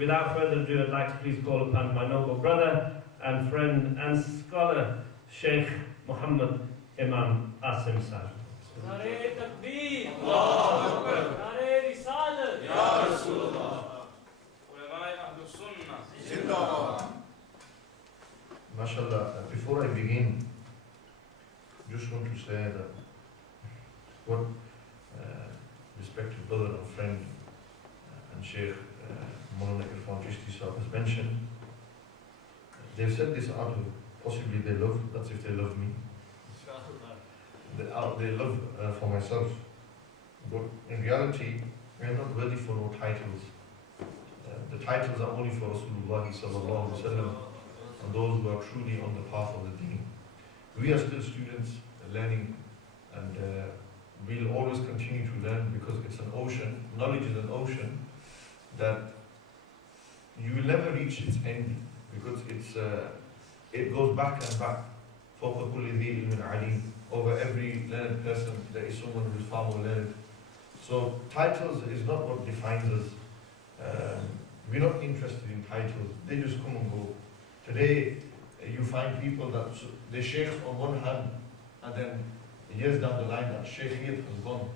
Without further ado, I'd like to please call upon my noble brother and friend and scholar, Sheikh Muhammad Imam Asim Hussain. Nare Takbir, Allahu Akbar, Nare Risalat, Ya Rasulullah, Ulama Ahlus Sunnah, Zindabad. MashaAllah, before I begin, just want to say that what respected brother and friend and Sheikh Maulana Irfan Chishti Sahab has mentioned, they've said this out of possibly their love, that's if they love me. They love for myself. But in reality, we are not worthy for no titles. The titles are only for Rasulullah sallallahu alaihi wasallam and those who are truly on the path of the deen. We are still students learning, and we'll always continue to learn because it's an ocean. Knowledge is an ocean that you will never reach its end because it goes back and back. فوق كل ذي علم عليم. Over every learned person there is someone who is far more learned. So titles is not what defines us. We're not interested in titles. They just come and go. Today you find people that they sheikhs on one hand, and then years down the line that sheikhiyat has gone.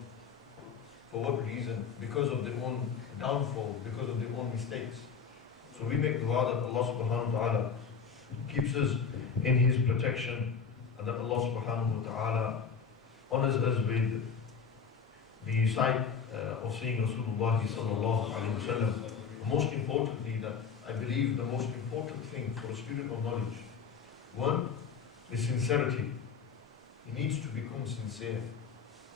For what reason? Because of their own downfall, because of their own mistakes. So we make dua that Allah subhanahu wa ta'ala keeps us in His protection, and that Allah subhanahu wa ta'ala honors us with the sight of seeing Rasulullah sallallahu alayhi wa sallam. Most importantly, that I believe the most important thing for a student of knowledge, one is sincerity. He needs to become sincere.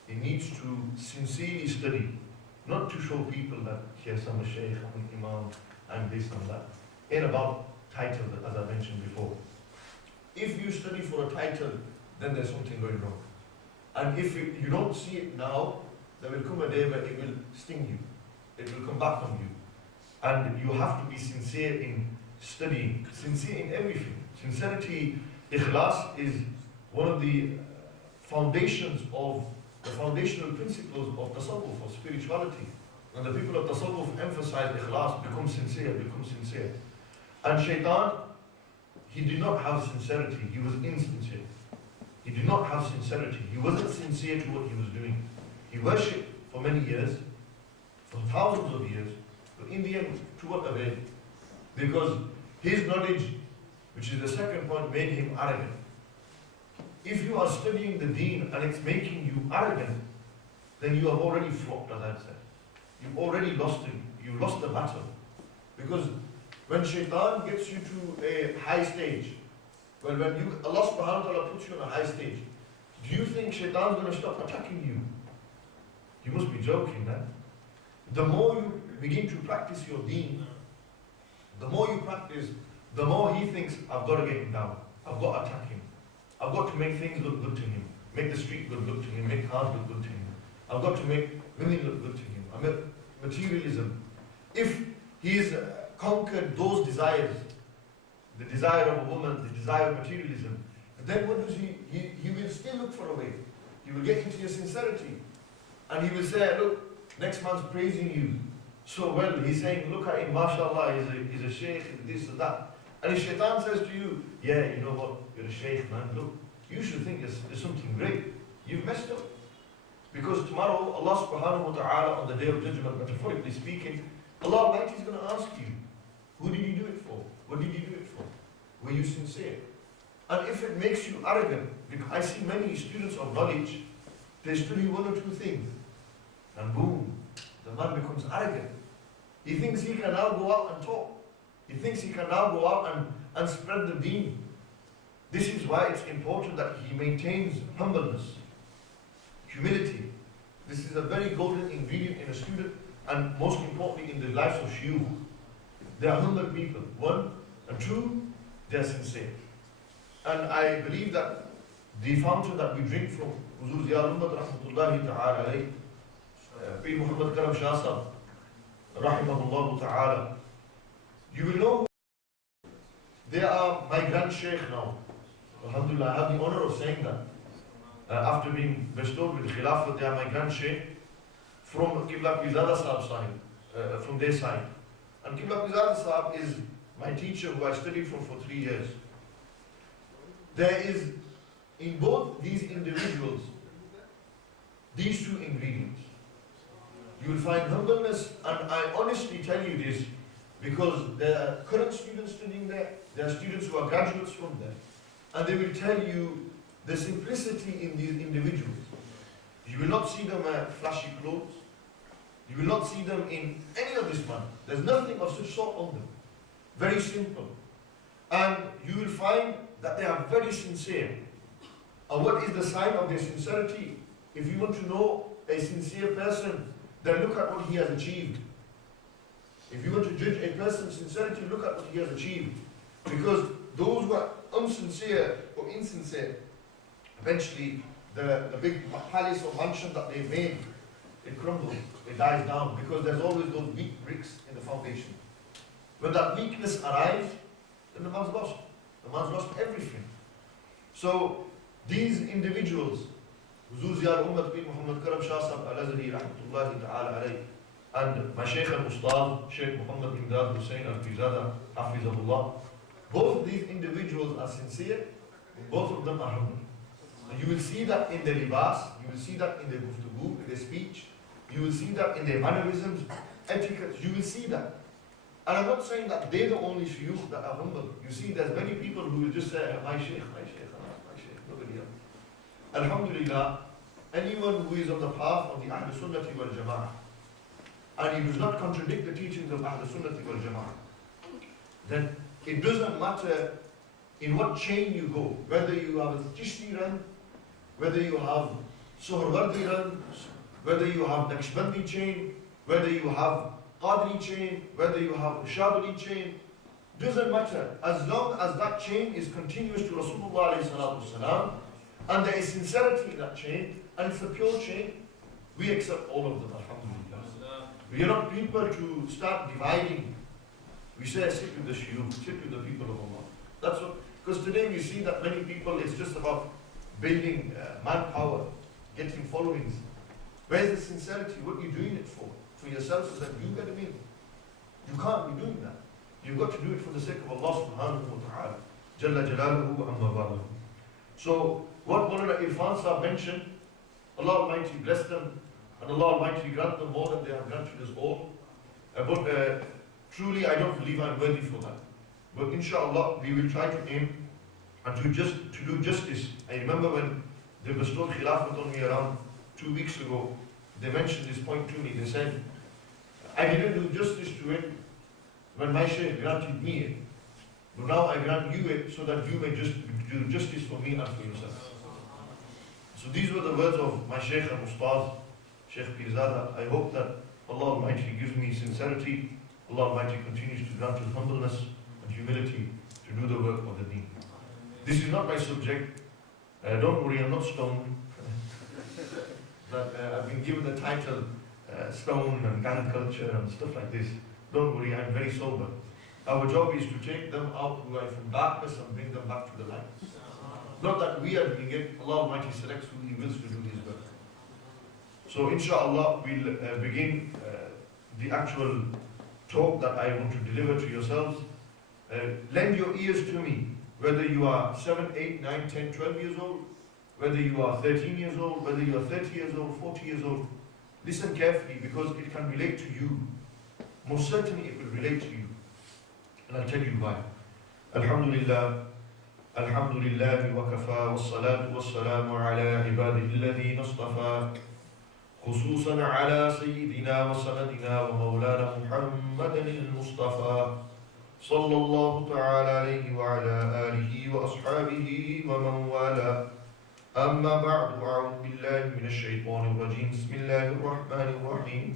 He needs to sincerely study, not to show people that yes, I'm a sheikh, I'm an imam, I'm this and that. Ain't about title, as I mentioned before. If you study for a title, then there's something going wrong. And if you don't see it now, there will come a day where it will sting you. It will come back on you. And you have to be sincere in studying, sincere in everything. Sincerity, ikhlas, is one of the foundations of the foundational principles of tasawwuf, of spirituality. And the people of tasawwuf emphasize ikhlas, become sincere, become sincere. And shaitan, he did not have sincerity, he was insincere. He did not have sincerity, he wasn't sincere to what he was doing. He worshipped for many years, for thousands of years, but in the end, to what avail? Because his knowledge, which is the second point, made him arrogant. If you are studying the deen and it's making you arrogant, then you have already flopped, as I've said. You've already lost it. You lost the battle. Because when shaitan gets you to a high stage, when Allah subhanahu wa ta'ala puts you on a high stage, do you think shaitan's going to stop attacking you? You must be joking, man. The more you begin to practice your deen, the more you practice, the more he thinks, I've got to get him down. I've got to attack him. I've got to make things look good to him. Make the street look good to him. Make cars look good to him. I've got to make women look good to him. I mean, materialism. If he's conquered those desires, the desire of a woman, the desire of materialism, then what does he will still look for a way. He will get into your sincerity. And he will say, look, next man's praising you so well. He's saying, look at him, mashallah, he's a sheikh, this and that. And if shaitan says to you, yeah, you know what, you're a sheikh, man, look, you should think there's something great. You've messed up. Because tomorrow, Allah subhanahu wa ta'ala, on the day of judgment, metaphorically speaking, Allah Almighty is going to ask you, who did you do it for? What did you do it for? Were you sincere? And if it makes you arrogant, because I see many students of knowledge, they study one or two things, and boom, the man becomes arrogant. He thinks he can now go out and talk. He thinks he can now go out and spread the deen. This is why it's important that he maintains humbleness, humility. This is a very golden ingredient in a student, and most importantly in the lives of shuyukh. They are humble people, one, and two, they are sincere. And I believe that the fountain that we drink from, Huzur Ziya Ummat Rahmatullahi Ta'ala alayhi, Pir Muhammad Karam Shah Sahab, Rahimahullah Ta'ala, you will know they are my grand sheikh now. Alhamdulillah, I have the honor of saying that. After being bestowed with Khilafah, they are my grand sheikh from Qibla Pizada Sahab side, from their side. And Qibla Pizad Sahab is my teacher who I studied from for 3 years. There is, in both these individuals, these two ingredients. You will find humbleness, and I honestly tell you this because there are current students studying there, there are students who are graduates from there, and they will tell you the simplicity in these individuals. You will not see them flashy clothes. You will not see them in any of this manner. There's nothing of such sort on them. Very simple. And you will find that they are very sincere. And what is the sign of their sincerity? If you want to know a sincere person, then look at what he has achieved. If you want to judge a person's sincerity, look at what he has achieved. Because those who are unsincere or insincere, eventually the big palace or mansion that they've made, it crumbles, it dies down, because there's always those weak bricks in the foundation. When that weakness arrives, then the man's lost. The man's lost everything. So these individuals, Huzur Ziyar Ummat bin Muhammad Karam Shah Sahab Al-Azhari Rahmatullahi Ta'ala Alayh, and my Shaykh al-Ustad, Shaykh Muhammad Imdad Hussain al-Pizada, Hafizahullah, both of these individuals are sincere, both of them are humble. And you will see that in their libas, you will see that in their guftugu, in their speech, you will see that in their mannerisms, etiquette, you will see that. And I'm not saying that they're the only shuyukh that are humble. You see, there's many people who will just say, my shaykh, nobody else. Alhamdulillah, anyone who is on the path of the Ahl Sunnati wal Jama'ah, and he does not contradict the teachings of Ahl Sunnati wal Jama'ah, then it doesn't matter in what chain you go, whether you have a Chishti run, whether you have Suhrawardi run, whether you have Naqshbandi chain, whether you have Qadri chain, whether you have Shadri chain, doesn't matter. As long as that chain is continuous to Rasulullah alayhi salatu wasalam, and there is sincerity in that chain, and it's a pure chain, we accept all of them, alhamdulillah. We are not people to start dividing. We say, sit with the shuyukh, sit with the people of Allah. That's what, because today we see that many people, it's just about building manpower, getting followings. Where's the sincerity? What are you doing it for? For yourself, so that you get a meal. You can't be doing that. You've got to do it for the sake of Allah subhanahu wa ta'ala. Jalla jalaluhu amma balahu. So, what Maulana Irfan Sahab mentioned, Allah Almighty bless them, and Allah Almighty grant them more than they have granted us all. But truly, I don't believe I'm worthy for that. But inshallah, we will try to aim and to do justice. I remember when they bestowed Khilafat on me around 2 weeks ago, they mentioned this point to me. They said, I didn't do justice to it when my Shaykh granted me it. But now I grant you it so that you may just do justice for me and for yourself. So these were the words of my Shaykh and Ustaz, Shaykh Pirzada. I hope that Allah Almighty gives me sincerity. Allah Almighty continues to grant us humbleness and humility to do the work of the deen. This is not my subject. Don't worry, I'm not stoned. But I've been given the title stone and gang culture and stuff like this. Don't worry, I'm very sober. Our job is to take them out who are from darkness and bring them back to the light. Not that we are doing it, Allah Almighty selects who He wills to do His work. So inshallah, we'll begin the actual talk that I want to deliver to yourselves. Lend your ears to me, whether you are 7, 8, 9, 10, 12 years old, whether you are 13 years old, whether you are 30 years old, 40 years old. Listen carefully, because it can relate to you. Most certainly it will relate to you. And I'll tell you why. Alhamdulillah, alhamdulillah wa kafa, wassalatu wassalamu ala ibadihi alladhina istafa, khususan ala sayyidina wa sanadina wa maulana Muhammadan al-Mustafa, sallallahu ta'ala alayhi wa ala alihi wa ashabihi wa man wala. أما بعد أعوذ بالله من الشيطان الرجيم بسم الله الرحمن الرحيم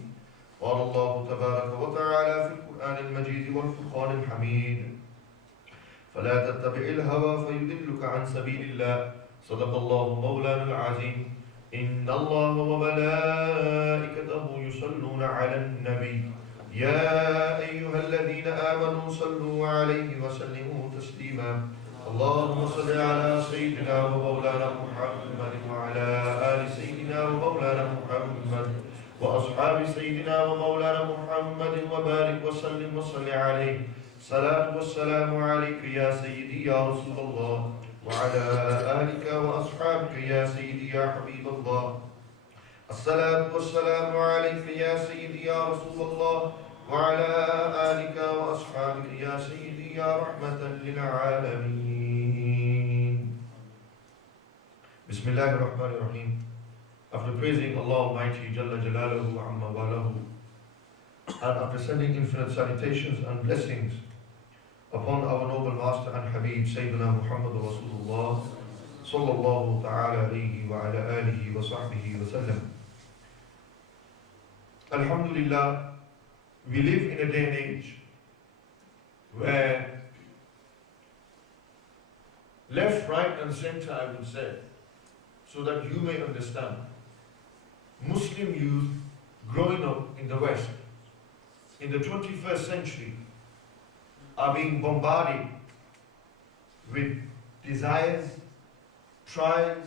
قال الله تبارك وتعالى في القرآن المجيد والفرقان الحميد فلا تتبع الهوى فيضلك عن سبيل الله صدق الله مولانا العظيم إن الله وملائكته يصلون على النبي يا أيها الذين آمنوا صلوا عليه وسلموا تسليما اللهم صل على سيدنا ومولانا محمد وعلى آل سيدنا ومولانا محمد وأصحاب سيدنا ومولانا محمد وبارك وسلم وصل عليه. صلاة والسلام عليك يا سيدي يا رسول الله وعلى آلك وأصحابك يا سيدي يا حبيب الله. الصلاة والسلام عليك يا سيدي يا رسول الله وعلى آلك وأصحابك يا سيدي يا رحمة للعالمين. بسم الله الرحمن الرحيم. After praising Allah Almighty Jalla Jalaluhu Amma Walahu, and after sending infinite salutations and blessings upon our noble Master and Habib Sayyidina Muhammad Rasulullah Sallallahu Ta'ala Alayhi wa ala alihi wa sahbihi wa sallam. Alhamdulillah, we live in a day and age where left, right and center, I would say, so that you may understand, Muslim youth growing up in the West in the 21st century are being bombarded with desires, trials,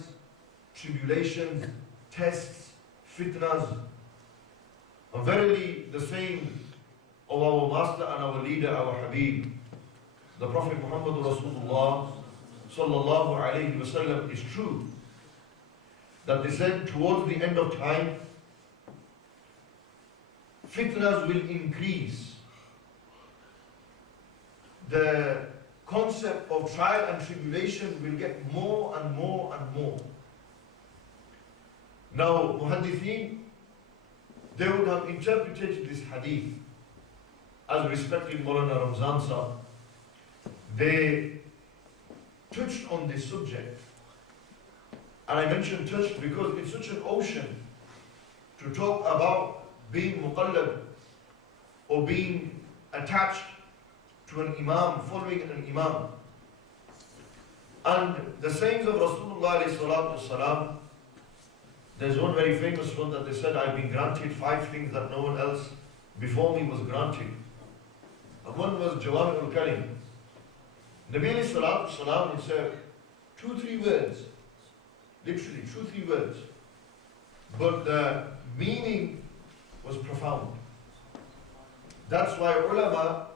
tribulations, tests, fitnas. And verily the saying of our master and our leader, our Habib, the Prophet Muhammad Rasulullah Sallallahu Alaihi Wasallam is true. That they said towards the end of time, fitnas will increase. The concept of trial and tribulation will get more and more and more. Now, muhaddithin, they would have interpreted this hadith as respecting Maulana Ramzan Sahib. They touched on this subject. And I mentioned touched because it's such an ocean to talk about being muqallad or being attached to an imam, following an imam. And the sayings of Rasulullah sallallahu alaihi wasallam, there's one very famous one that they said, I've been granted 5 things that no one else before me was granted. And one was Jawami al-Kalim. Nabi sallallahu alaihi wasallam said 2-3 words. Literally, 2-3 words. But the meaning was profound. That's why ulama,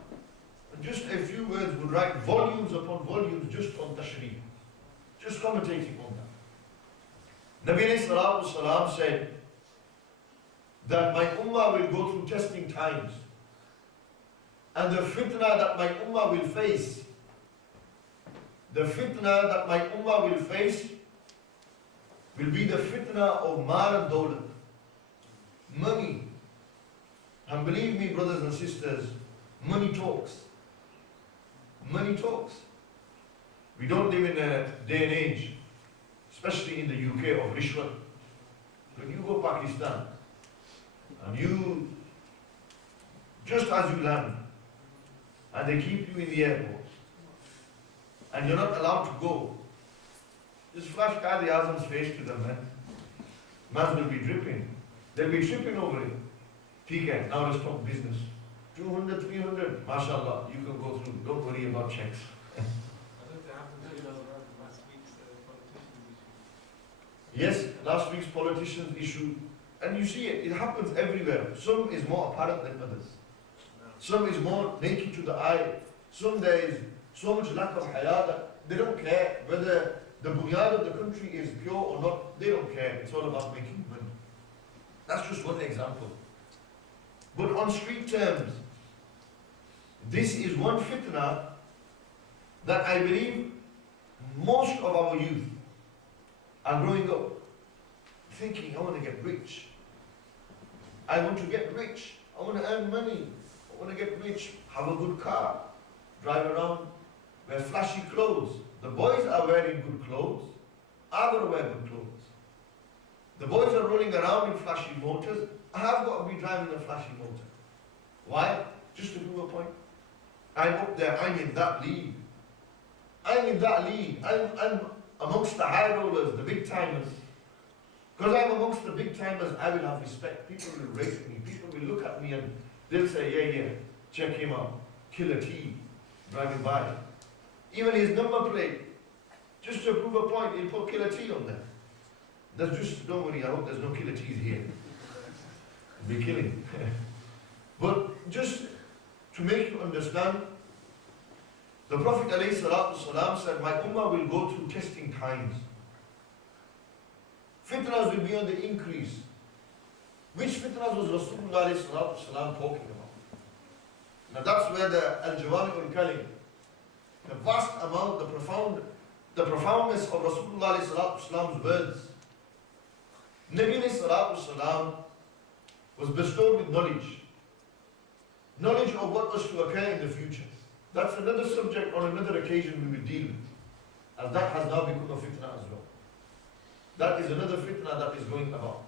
just a few words, would write volumes upon volumes just on tashreeh, just commentating on that. Nabi sallallahu alaihi wasallam said that my ummah will go through testing times. And the fitna that my ummah will face, will be the fitna of mal and dawlat, money. And believe me, brothers and sisters, money talks. Money talks. We don't live in a day and age, especially in the UK, of rishwat. When you go to Pakistan, and you, just as you land, and they keep you in the airport, and you're not allowed to go, just flash Qadi Azam's face to them, man. Man will be dripping. They'll be tripping over it. TK, now let's talk business. 200, 300, mashallah, you can go through. Don't worry about checks. Yes, last week's politicians issue, and you see it happens everywhere. Some is more apparent than others. Some is more naked to the eye. Some there is so much lack of haya that they don't care whether the bunyad of the country is pure or not. They don't care. It's all about making money. That's just one example. But on street terms, this is one fitna that I believe most of our youth are growing up thinking, I want to get rich. I want to get rich. I want to earn money. I want to get rich, have a good car, drive around, wear flashy clothes. The boys are wearing good clothes. I'm going to wear good clothes. The boys are rolling around in flashy motors. I've got to be driving a flashy motor. Why? Just to prove a point. I'm up there, I'm in that league. I'm amongst the high rollers, the big timers. Because I'm amongst the big timers, I will have respect. People will rate me. People will look at me and they'll say, yeah, check him out. Killer T, driving by. Even his number plate, just to prove a point, he'll put Killer T on there. That's just, don't worry, I hope there's no Killer T's here. be killing. But just to make you understand, the Prophet ﷺ said, my ummah will go through testing times. Fitnas will be on the increase. Which fitnas was Rasulullah ﷺ talking about? Now that's where the al-Jawami al-Kalim, the vast amount, the profoundness of Rasulullah ﷺ's words. Nabi ﷺ was bestowed with knowledge. Knowledge of what was to occur in the future. That's another subject on another occasion we will deal with. As that has now become a fitna as well. That is another fitna that is going about.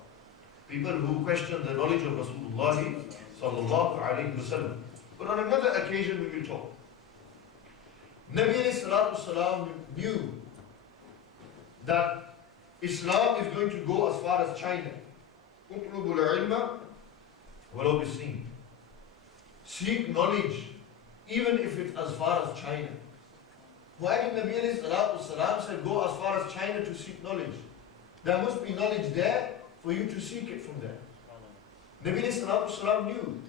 People who question the knowledge of Rasulullah sallallahu alayhi wa sallam. But on another occasion we will talk. Nabi alayhi salatu wasalam knew that Islam is going to go as far as China. اطلبوا العلم ولو بالصين. Seek knowledge, even if it's as far as China. Why did Nabi alayhi salatu wasalam say go as far as China to seek knowledge? There must be knowledge there for you to seek it from there. Nabi alayhi salatu wasalam knew.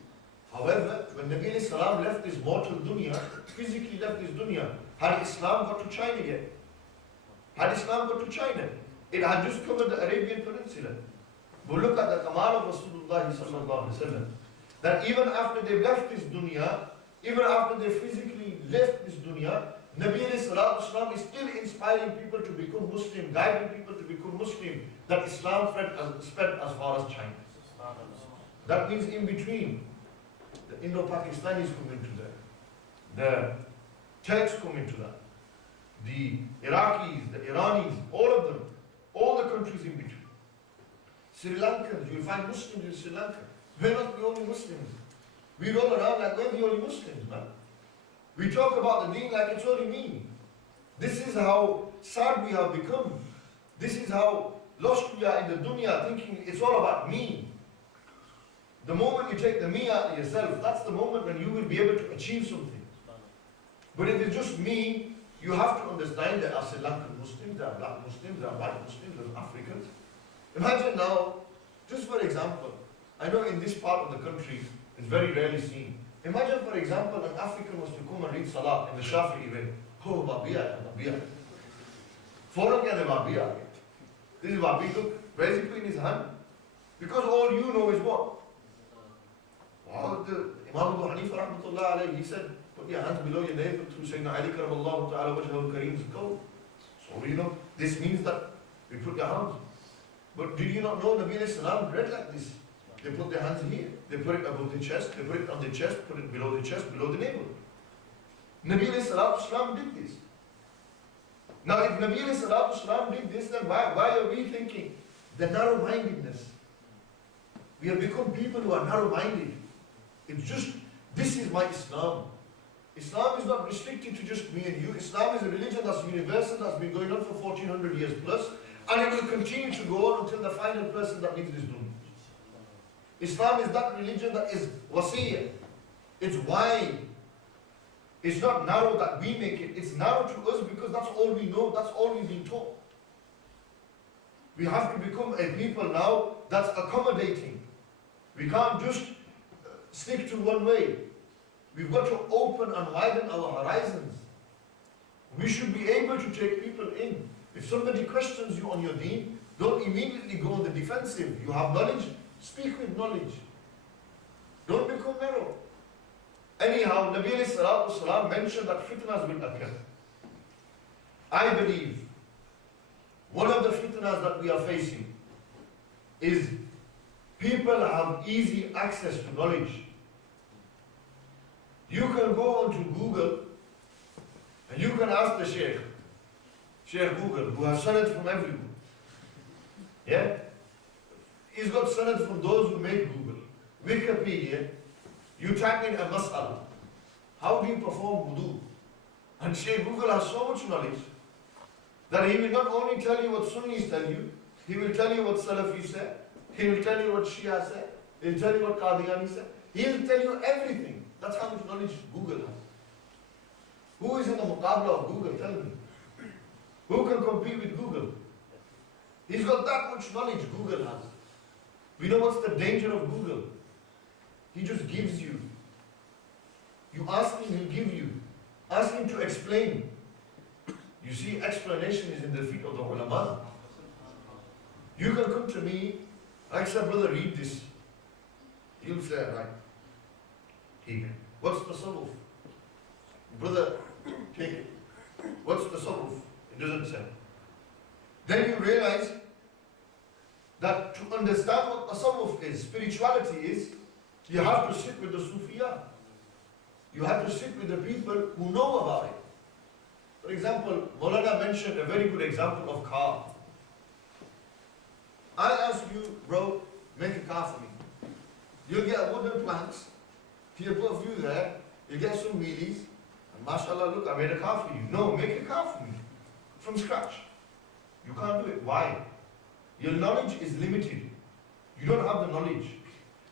However, when Nabi alayhi salam left this mortal dunya, physically left this dunya, had Islam got to China yet? Had Islam got to China? It had just covered the Arabian Peninsula. But look at the kamal of Rasulullah sallallahu alaihi wasallam. That even after they left this dunya, even after they physically left this dunya, Nabi alayhi salatu wasalam is still inspiring people to become Muslim, guiding people to become Muslim, that Islam spread as far as China. That means in between, the Indo-Pakistanis come into that, the Turks come into that, the Iraqis, the Iranis, all of them, all the countries in between. Sri Lankans, you will find Muslims in Sri Lanka. We're not the only Muslims. We roll around like we're the only Muslims, man. We talk about the deen like it's only me. This is how sad we have become. This is how lost we are in the dunya, thinking it's all about me. The moment you take the me out of yourself, that's the moment when you will be able to achieve something. But if it's just me, you have to understand there are Sri Lankan Muslims, there are black Muslims, there are white Muslims, there are Africans. Imagine now, just for example, I know in this part of the country, it's very rarely seen. Imagine, for example, an African was to come and read Salah in the Shafi'i way. Oh, Babiya, Babiya. Foreign guy, Babiya. This is Babi, look, where is he putting his hand? Because all you know is what? Wow, the Imam Abu Hanifa rahmatullah alayhi, he said, put your hands below your navel through Sayyidina Ali karamallahu ta'ala wajhahu kareem's code. So, you know, this means that we put your hands. But did you not know Nabi alayhi salam read like this? They put their hands here, they put it above the chest, they put it on the chest, put it below the chest, below the navel. Nabi alayhi salam did this. Now if Nabi alayhi salam did this, then why are we thinking the narrow-mindedness? We have become people who are narrow-minded. It's just, this is my Islam. Islam is not restricted to just me and you. Islam is a religion that's universal, that's been going on for 1400 years plus, and it will continue to go on until the final person that leaves this dunya. Islam is that religion that is wasiyah. It's wide. It's not narrow that we make it. It's narrow to us because that's all we know. That's all we've been taught. We have to become a people now that's accommodating. We can't just stick to one way. We've got to open and widen our horizons. We should be able to take people in. If somebody questions you on your deen, don't immediately go on the defensive. You have knowledge, speak with knowledge. Don't become narrow. Anyhow, Nabi alayhi salatu wasalam mentioned that fitnas will occur. I believe one of the fitnas that we are facing is people have easy access to knowledge. You can go onto Google and you can ask the Sheikh Google, who has sanad from everyone. Yeah? He's got sanad from those who made Google. Wikipedia, you type in a mas'ala. How do you perform wudu? And Sheikh Google has so much knowledge that he will not only tell you what Sunnis tell you, he will tell you what Salafi said, he will tell you what Shia said, he will tell you what Qadiani said, he will tell you everything. That's how much knowledge Google has. Who is in the muqabla of Google? Tell me. Who can compete with Google? He's got that much knowledge Google has. We know what's the danger of Google. He just gives you. You ask him, he'll give you. Ask him to explain. You see, explanation is in the feet of the ulama. You can come to me, I said, brother, read this. You'll say, right. Take it. What's the tasawwuf? Brother, take it. What's the tasawwuf? It doesn't say. Then you realize that to understand what tasawwuf is, spirituality is, you have to sit with the Sufiya. You have to sit with the people who know about it. For example, Maulana mentioned a very good example of car. I ask you, bro, make a car for me. You'll get wooden planks, he'll put a few there, you'll get some wheelies, and mashallah, look, I made a car for you. No, make a car for me, from scratch. You can't do it. Why? Your knowledge is limited. You don't have the knowledge.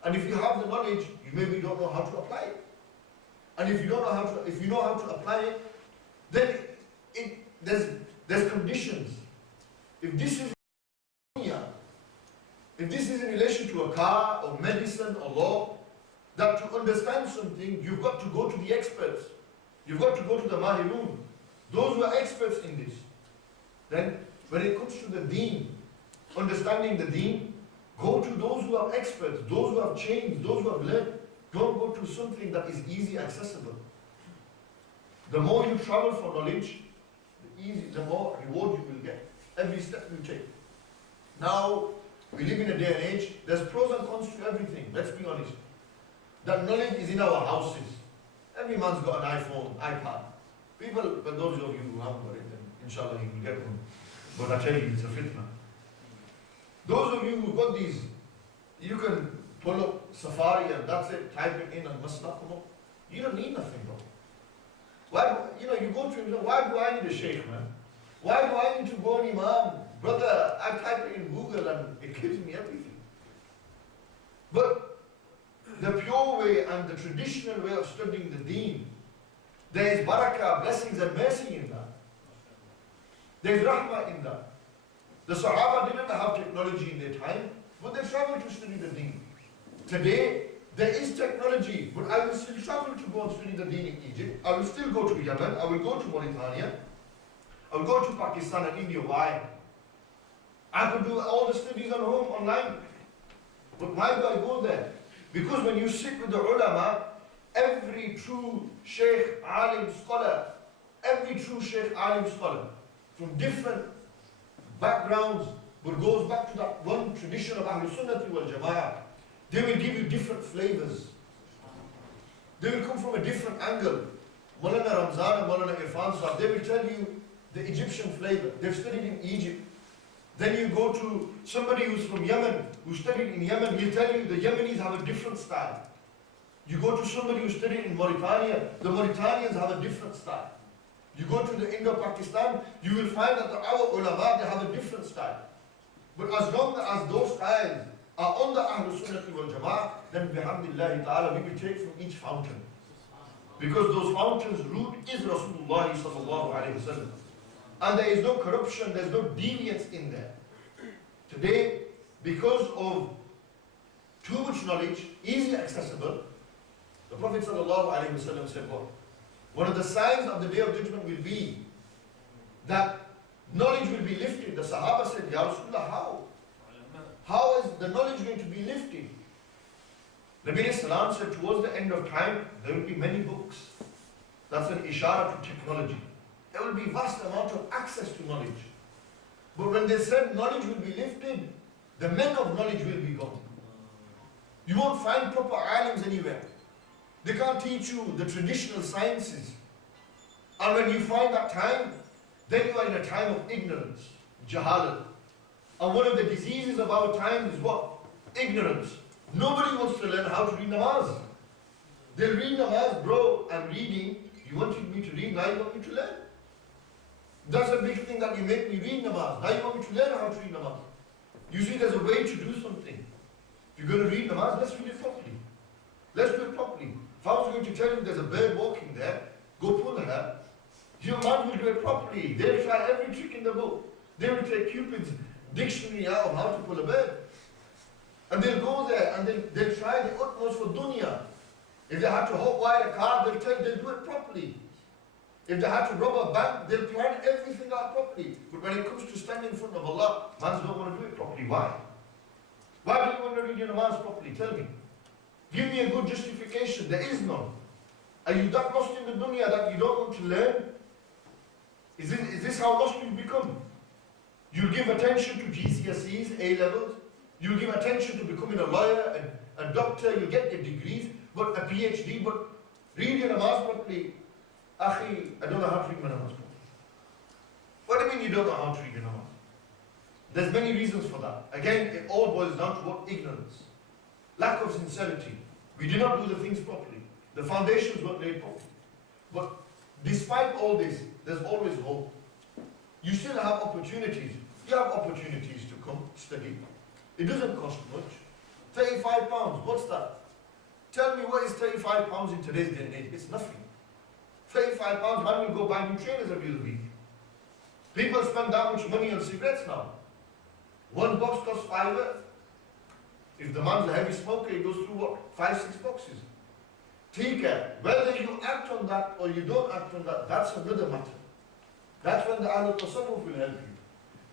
And if you have the knowledge, you maybe don't know how to apply it. And if you don't know how to, if you know how to apply it, then there's conditions. If this is in relation to a car or medicine or law, that to understand something, you've got to go to the experts. You've got to go to the mahirun, those who are experts in this. Then, when it comes to the deen, understanding the deen, go to those who are experts, those who have changed, those who have learned. Don't go to something that is easy accessible. The more you travel for knowledge, the more reward you will get. Every step you take. Now, we live in a day and age, there's pros and cons to everything, let's be honest. That knowledge is in our houses. Every man's got an iPhone, iPad. People, but those of you who haven't got it, then inshallah you will get one. But I tell you, it's a fitna. Those of you who've got these, you can pull up Safari and that's it, type it in and masla come up. You don't need nothing, bro. Why, you go to him, why do I need a sheikh, man? Why do I need to go on Imam? Brother, I type it in Google and it gives me everything. But the pure way and the traditional way of studying the deen, there is barakah, blessings and mercy in that. There is rahmah in that. The Sahaba didn't have technology in their time, but they traveled to study the deen. Today, there is technology, but I will still travel to go and study the deen in Egypt. I will still go to Yemen, I will go to Mauritania, I will go to Pakistan and India. Why? I could do all the studies at home online. But why do I go there? Because when you sit with the ulama, every true sheikh, alim, scholar, from different backgrounds, but goes back to that one tradition of Ahlul Sunnati wal Jama'ah, they will give you different flavors. They will come from a different angle. Maulana Ramzan and Maulana Irfan Sahab, they will tell you the Egyptian flavor. They've studied in Egypt. Then you go to somebody who's from Yemen, who studied in Yemen, he'll tell you the Yemenis have a different style. You go to somebody who studied in Mauritania, the Mauritanians have a different style. You go to the Indo-Pakistan, you will find that our ulama, they have a different style. But as long as those styles are on the Ahlul Sunnati wal Jama'ah, then bihamdillahi ta'ala, we will take from each fountain. Because those fountains' root is Rasulullah sallallahu alayhi wa sallam. And there is no corruption, there's no deviance in there. Today, because of too much knowledge, easily accessible, the Prophet ﷺ said what? One of the signs of the Day of Judgment will be that knowledge will be lifted. The Sahaba said, Ya Rasulullah, how? How is the knowledge going to be lifted? Nabi Salam said, towards the end of time, there will be many books. That's an ishara to technology. There will be vast amount of access to knowledge. But when they said knowledge will be lifted, the men of knowledge will be gone. You won't find proper alims anywhere. They can't teach you the traditional sciences. And when you find that time, then you are in a time of ignorance, jahalat. And one of the diseases of our time is what? Ignorance. Nobody wants to learn how to read namaz. They'll read namaz, bro, I'm reading. You wanted me to read, now you want me to learn. That's a big thing that you make me read namaz. Now you want me to learn how to read namaz. You see, there's a way to do something. If you're going to read namaz, let's read it properly. Let's do it properly. If I was going to tell you there's a bird walking there, go pull her. Your man will do it properly. They will try every trick in the book. They will take Cupid's dictionary out of how to pull a bird. And they'll go there and they'll try the utmost for dunya. If they have to hotwire a car, they'll do it properly. If they have to rob a bank, they'll plan everything out properly. But when it comes to standing in front of Allah, mans don't want to do it properly. Why? Why do you want to read your namaz properly? Tell me. Give me a good justification. There is none. Are you that lost in the dunya that you don't want to learn? Is this how lost you become? You give attention to GCSEs, A-levels. You give attention to becoming a lawyer, a doctor. You get your degrees, but a PhD. But read your namaz properly. Akhi, I don't know how to read my namaz properly. What do you mean you don't know how to read your namaz? There's many reasons for that. Again, it all boils down to what? Ignorance. Lack of sincerity. We do not do the things properly. The foundations weren't laid properly. But despite all this, there's always hope. You still have opportunities. You have opportunities to come study. It doesn't cost much. £35, what's that? Tell me what is £35 in today's day and age? It's nothing. £35, man will go buy new trainers every other week. People spend that much money on cigarettes now. One box costs £5. If the man's a heavy smoker, he goes through what? 5-6 boxes. Take care. Whether you act on that or you don't act on that, that's another matter. That's when the Ahlul Tasawwuf will help you.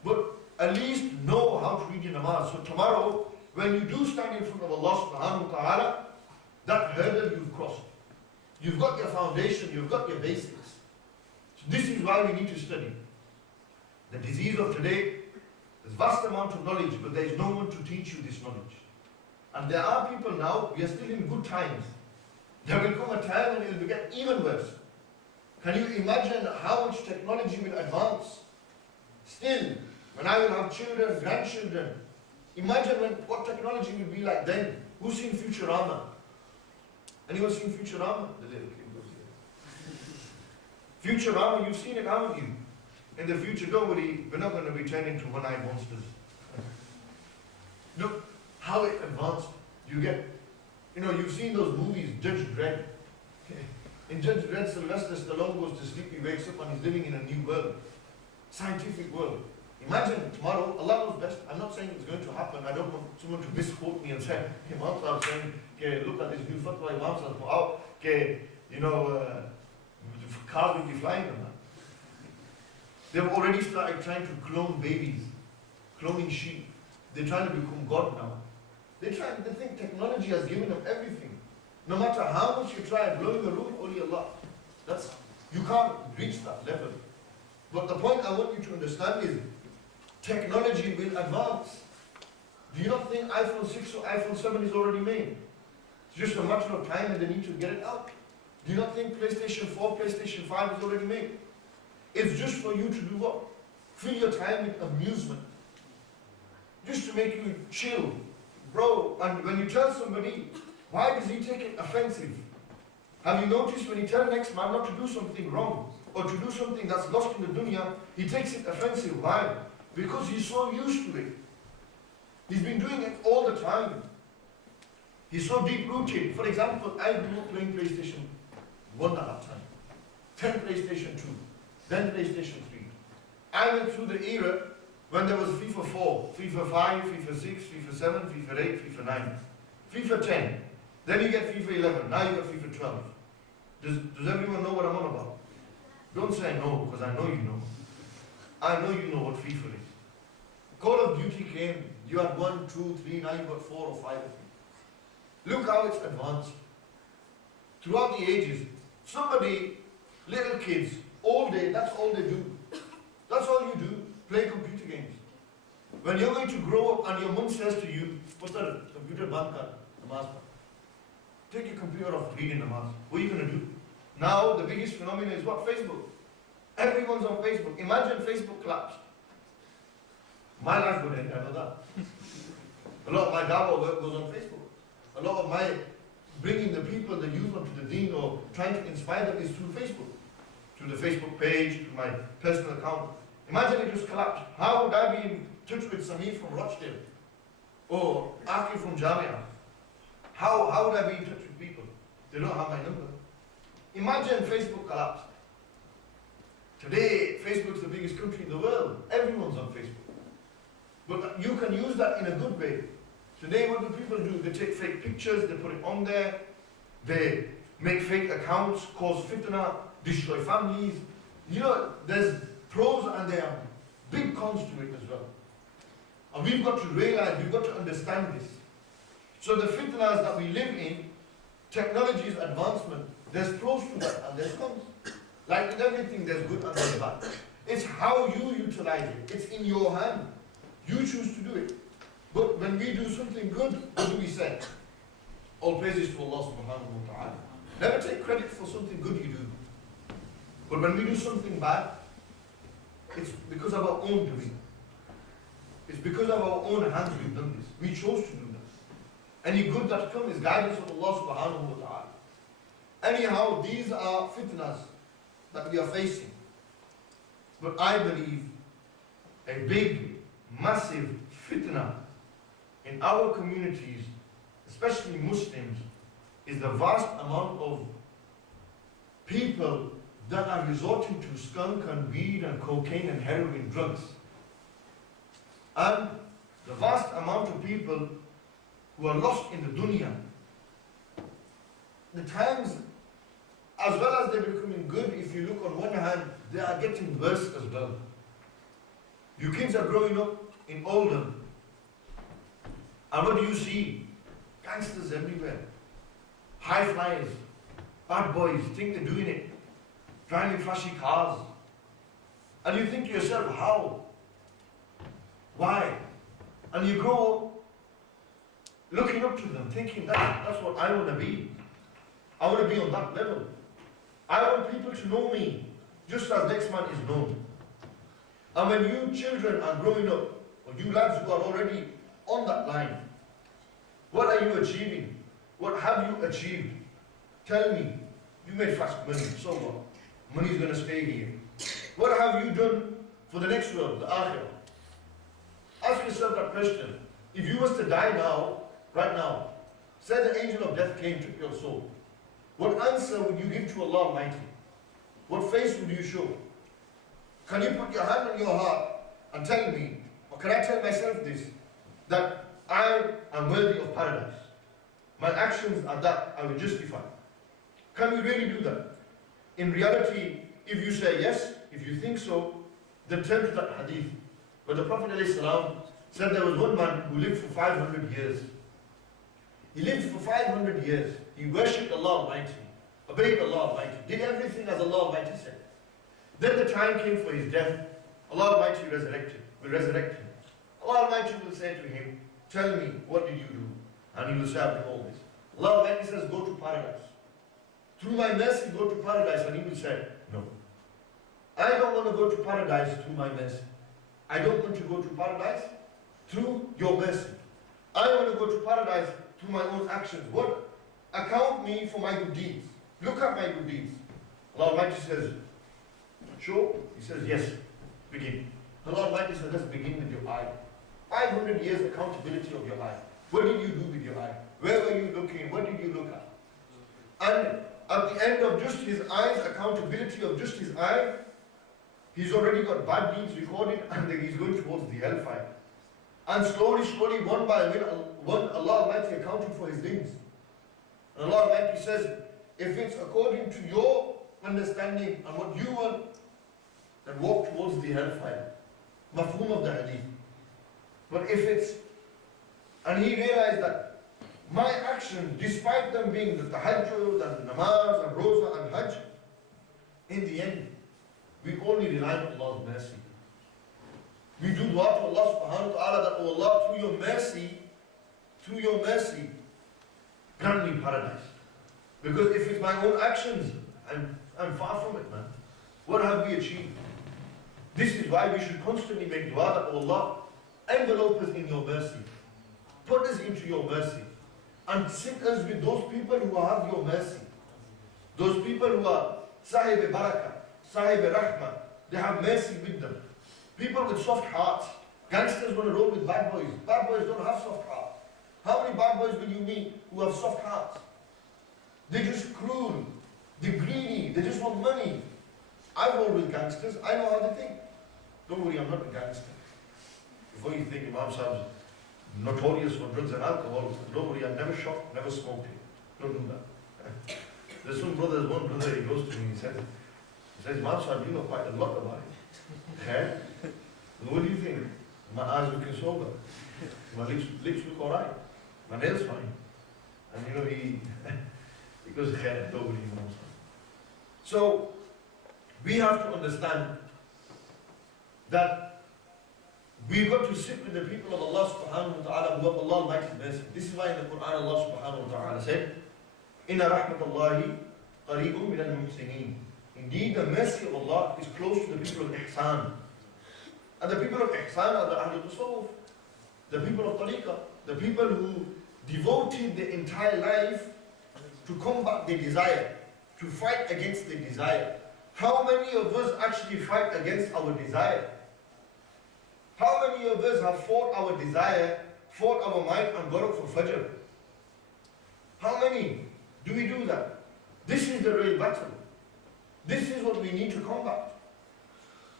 But at least know how to read your namaz. So tomorrow, when you do stand in front of Allah subhanahu wa ta'ala, that hurdle you've crossed. You've got your foundation, you've got your basics. So this is why we need to study. The disease of today, there's vast amount of knowledge, but there is no one to teach you this knowledge. And there are people now, we are still in good times. There will come a time when it will get even worse. Can you imagine how much technology will advance? Still, when I will have children, grandchildren, imagine what technology will be like then. Who's seen Futurama? Anyone seen Futurama? The little kid goes here. Futurama, you've seen it, haven't you? In the future, don't worry, we're not going to be turned into one-eyed monsters. Look how it advanced. You've seen those movies, Judge Dredd. In Judge Dredd, Sylvester Stallone goes to sleep, he wakes up and he's living in a new world. Scientific world. Imagine tomorrow, Allah knows best. I'm not saying it's going to happen. I don't want someone to misquote me and say, Imam Sahib saying, look at this new fatwa Imam Sahib put out, cars will be flying on that. They've already started trying to clone babies, cloning sheep. They're trying to become God now. They think technology has given them everything. No matter how much you try blowing a room, only Allah. You can't reach that level. But the point I want you to understand is, technology will advance. Do you not think iPhone 6 or iPhone 7 is already made? It's just a matter of time and they need to get it out. Do you not think PlayStation 4, PlayStation 5 is already made? It's just for you to do what? Fill your time with amusement. Just to make you chill. Bro, and when you tell somebody, why does he take it offensive? Have you noticed when he tells next man not to do something wrong, or to do something that's lost in the dunya, he takes it offensive. Why? Because he's so used to it. He's been doing it all the time. He's so deep-rooted. For example, I grew up playing PlayStation 1 at that time, 10 PlayStation 2, then PlayStation 3. I went through the era when there was FIFA 4, FIFA 5, FIFA 6, FIFA 7, FIFA 8, FIFA 9, FIFA 10. Then you get FIFA 11, now you get FIFA 12. Does everyone know what I'm on about? Don't say no, because I know you know. I know you know what FIFA is. Call of Duty came, you had 1, 2, 3, now you've got 4 or 5 of them. Look how it's advanced. Throughout the ages, little kids, all day, that's all they do. That's all you do, play computer games. When you're going to grow up and your mum says to you, Putter, computer ban kar, namaz pad. Take your computer off, reading namaz. What are you going to do? Now, the biggest phenomenon is what? Facebook. Everyone's on Facebook. Imagine Facebook collapsed. My life would end, I know that. A lot of my dawah work goes on Facebook. A lot of my bringing the people, the youth onto the deen or trying to inspire them is through Facebook. Through the Facebook page, through my personal account. Imagine it just collapsed. How would I be in touch with Samir from Rochdale? Or Aki from Jamia? How would I be in touch with people? They don't have my number. Imagine Facebook collapsed. Today, Facebook's the biggest country in the world. Everyone's on Facebook. But you can use that in a good way. Today what do people do? They take fake pictures, they put it on there, they make fake accounts, cause fitna, destroy families. You know, there's pros and there are big cons to it as well. And we've got to realize, we've got to understand this. So the fitnas that we live in, technology's advancement, there's pros to that and there's cons. Like in everything, there's good and there's bad. It's how you utilize it. It's in your hand. You choose to do it. But when we do something good, what do we say? All praises to Allah subhanahu wa ta'ala. Never take credit for something good you do. But when we do something bad, it's because of our own doing. It's because of our own hands we've done this. We chose to do that. Any good that comes is guidance of Allah subhanahu wa ta'ala. Anyhow, these are fitnas that we are facing. But I believe a big, massive fitna in our communities, especially Muslims, is the vast amount of people that are resorting to skunk and weed and cocaine and heroin drugs. And the vast amount of people who are lost in the dunya. The times, as well as they're becoming good, if you look on one hand, they are getting worse as well. You kids are growing up in Oldham, and what do you see? Gangsters everywhere. High flyers, bad boys, think they're doing it, driving flashy cars. And you think to yourself, how? Why? And you grow up looking up to them, thinking that's what I want to be. I want to be on that level. I want people to know me just as next man is known. And when you children are growing up, or you lads who are already on that line, what are you achieving? What have you achieved? Tell me. You made fast money, so what? Money's going to stay here. What have you done for the next world, the akhirah? Ask yourself that question. If you was to die now, right now, say the angel of death came, took your soul, what answer would you give to Allah Almighty? What face would you show? Can you put your hand on your heart and tell me, or can I tell myself this, that I am worthy of paradise? My actions are that I will justify. Can we really do that? In reality, if you say yes, if you think so, then turn to that hadith, where the Prophet ﷺ said there was one man who lived for 500 years. He lived for 500 years. He worshipped Allah Almighty, obeyed Allah Almighty, did everything as Allah Almighty said. Then the time came for his death. Allah Almighty will resurrect him. Allah Almighty will say to him, tell me, what did you do? And he will say, I've done all this. Allah Almighty says, go to paradise. Through my mercy, go to paradise. And he will say, no. I don't want to go to paradise through my mercy. I don't want to go to paradise through your mercy. I want to go to paradise through my own actions. What? Account me for my good deeds. Look at my good deeds. Allah Almighty says, sure? He says, yes. Begin. Allah Almighty says, let's begin with your eye. 500 years accountability of your eye. What did you do with your eye? Where were you looking? What did you look at? And at the end of just his eyes, accountability of just his eye, he's already got bad deeds recorded and he's going towards the hellfire. And slowly, one by one, Allah Almighty accounting for his limbs. And Allah Almighty says, if it's according to your understanding and what you want, then walk towards the hellfire. Mafhum of the hadith. But if it's, and he realized that my actions, despite them being the tahajjud and namaz and roza and hajj, in the end, we only rely on Allah's mercy. We do dua to Allah subhanahu wa ta'ala that, oh Allah, through your mercy, grant me paradise. Because if it's my own actions, I'm far from it, man. What have we achieved? This is why we should constantly make dua that, oh Allah, envelope us in your mercy. Put us into your mercy. And sit us with those people who have your mercy. Those people who are sahib barakah, sahib rahmah. They have mercy with them. People with soft hearts. Gangsters want to roll with bad boys. Bad boys don't have soft hearts. How many bad boys will you meet who have soft hearts? They're just cruel. They're greedy. They just want money. I've rolled with gangsters. I know how they think. Don't worry, I'm not a gangster. Before you think Imam Saab's notorious for drugs and alcohol. Don't worry, I've never shot, never smoked it. Don't do that. There's one brother, he goes to me, he says, Master, you know quite a lot about it. Yeah? What do you think? My eyes looking sober. My lips look alright. My nails fine. And you know, he goes, yeah, nobody knows. So, we have to understand that we've got to sit with the people of Allah subhanahu wa ta'ala who have Allah Almighty's mercy. This is why in the Quran Allah subhanahu wa ta'ala said, Inna rahmatallahi qareebun min al-muhsinin. Indeed, the mercy of Allah is close to the people of Ihsan. And the people of Ihsan are the Ahlul Tasawwuf, the people of Tariqah, the people who devoted their entire life to combat their desire, to fight against their desire. How many of us actually fight against our desire? How many of us have fought our desire, fought our mind and got up for Fajr? How many do we do that? This is the real battle. This is what we need to combat.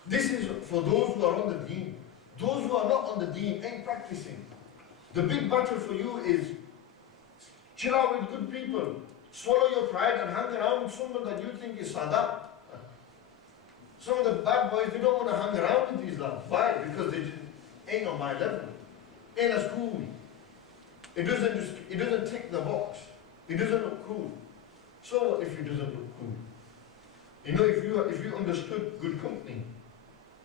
This is for those who are on the deen. Those who are not on the deen ain't practicing. The big battle for you is chill out with good people. Swallow your pride and hang around with someone that you think is Saddam. Some of the bad boys, they don't want to hang around with these lads. Why? Because they ain't on my level. Ain't as cool. It doesn't tick the box. It doesn't look cool. So what if it doesn't look cool? You know, if you understood good company,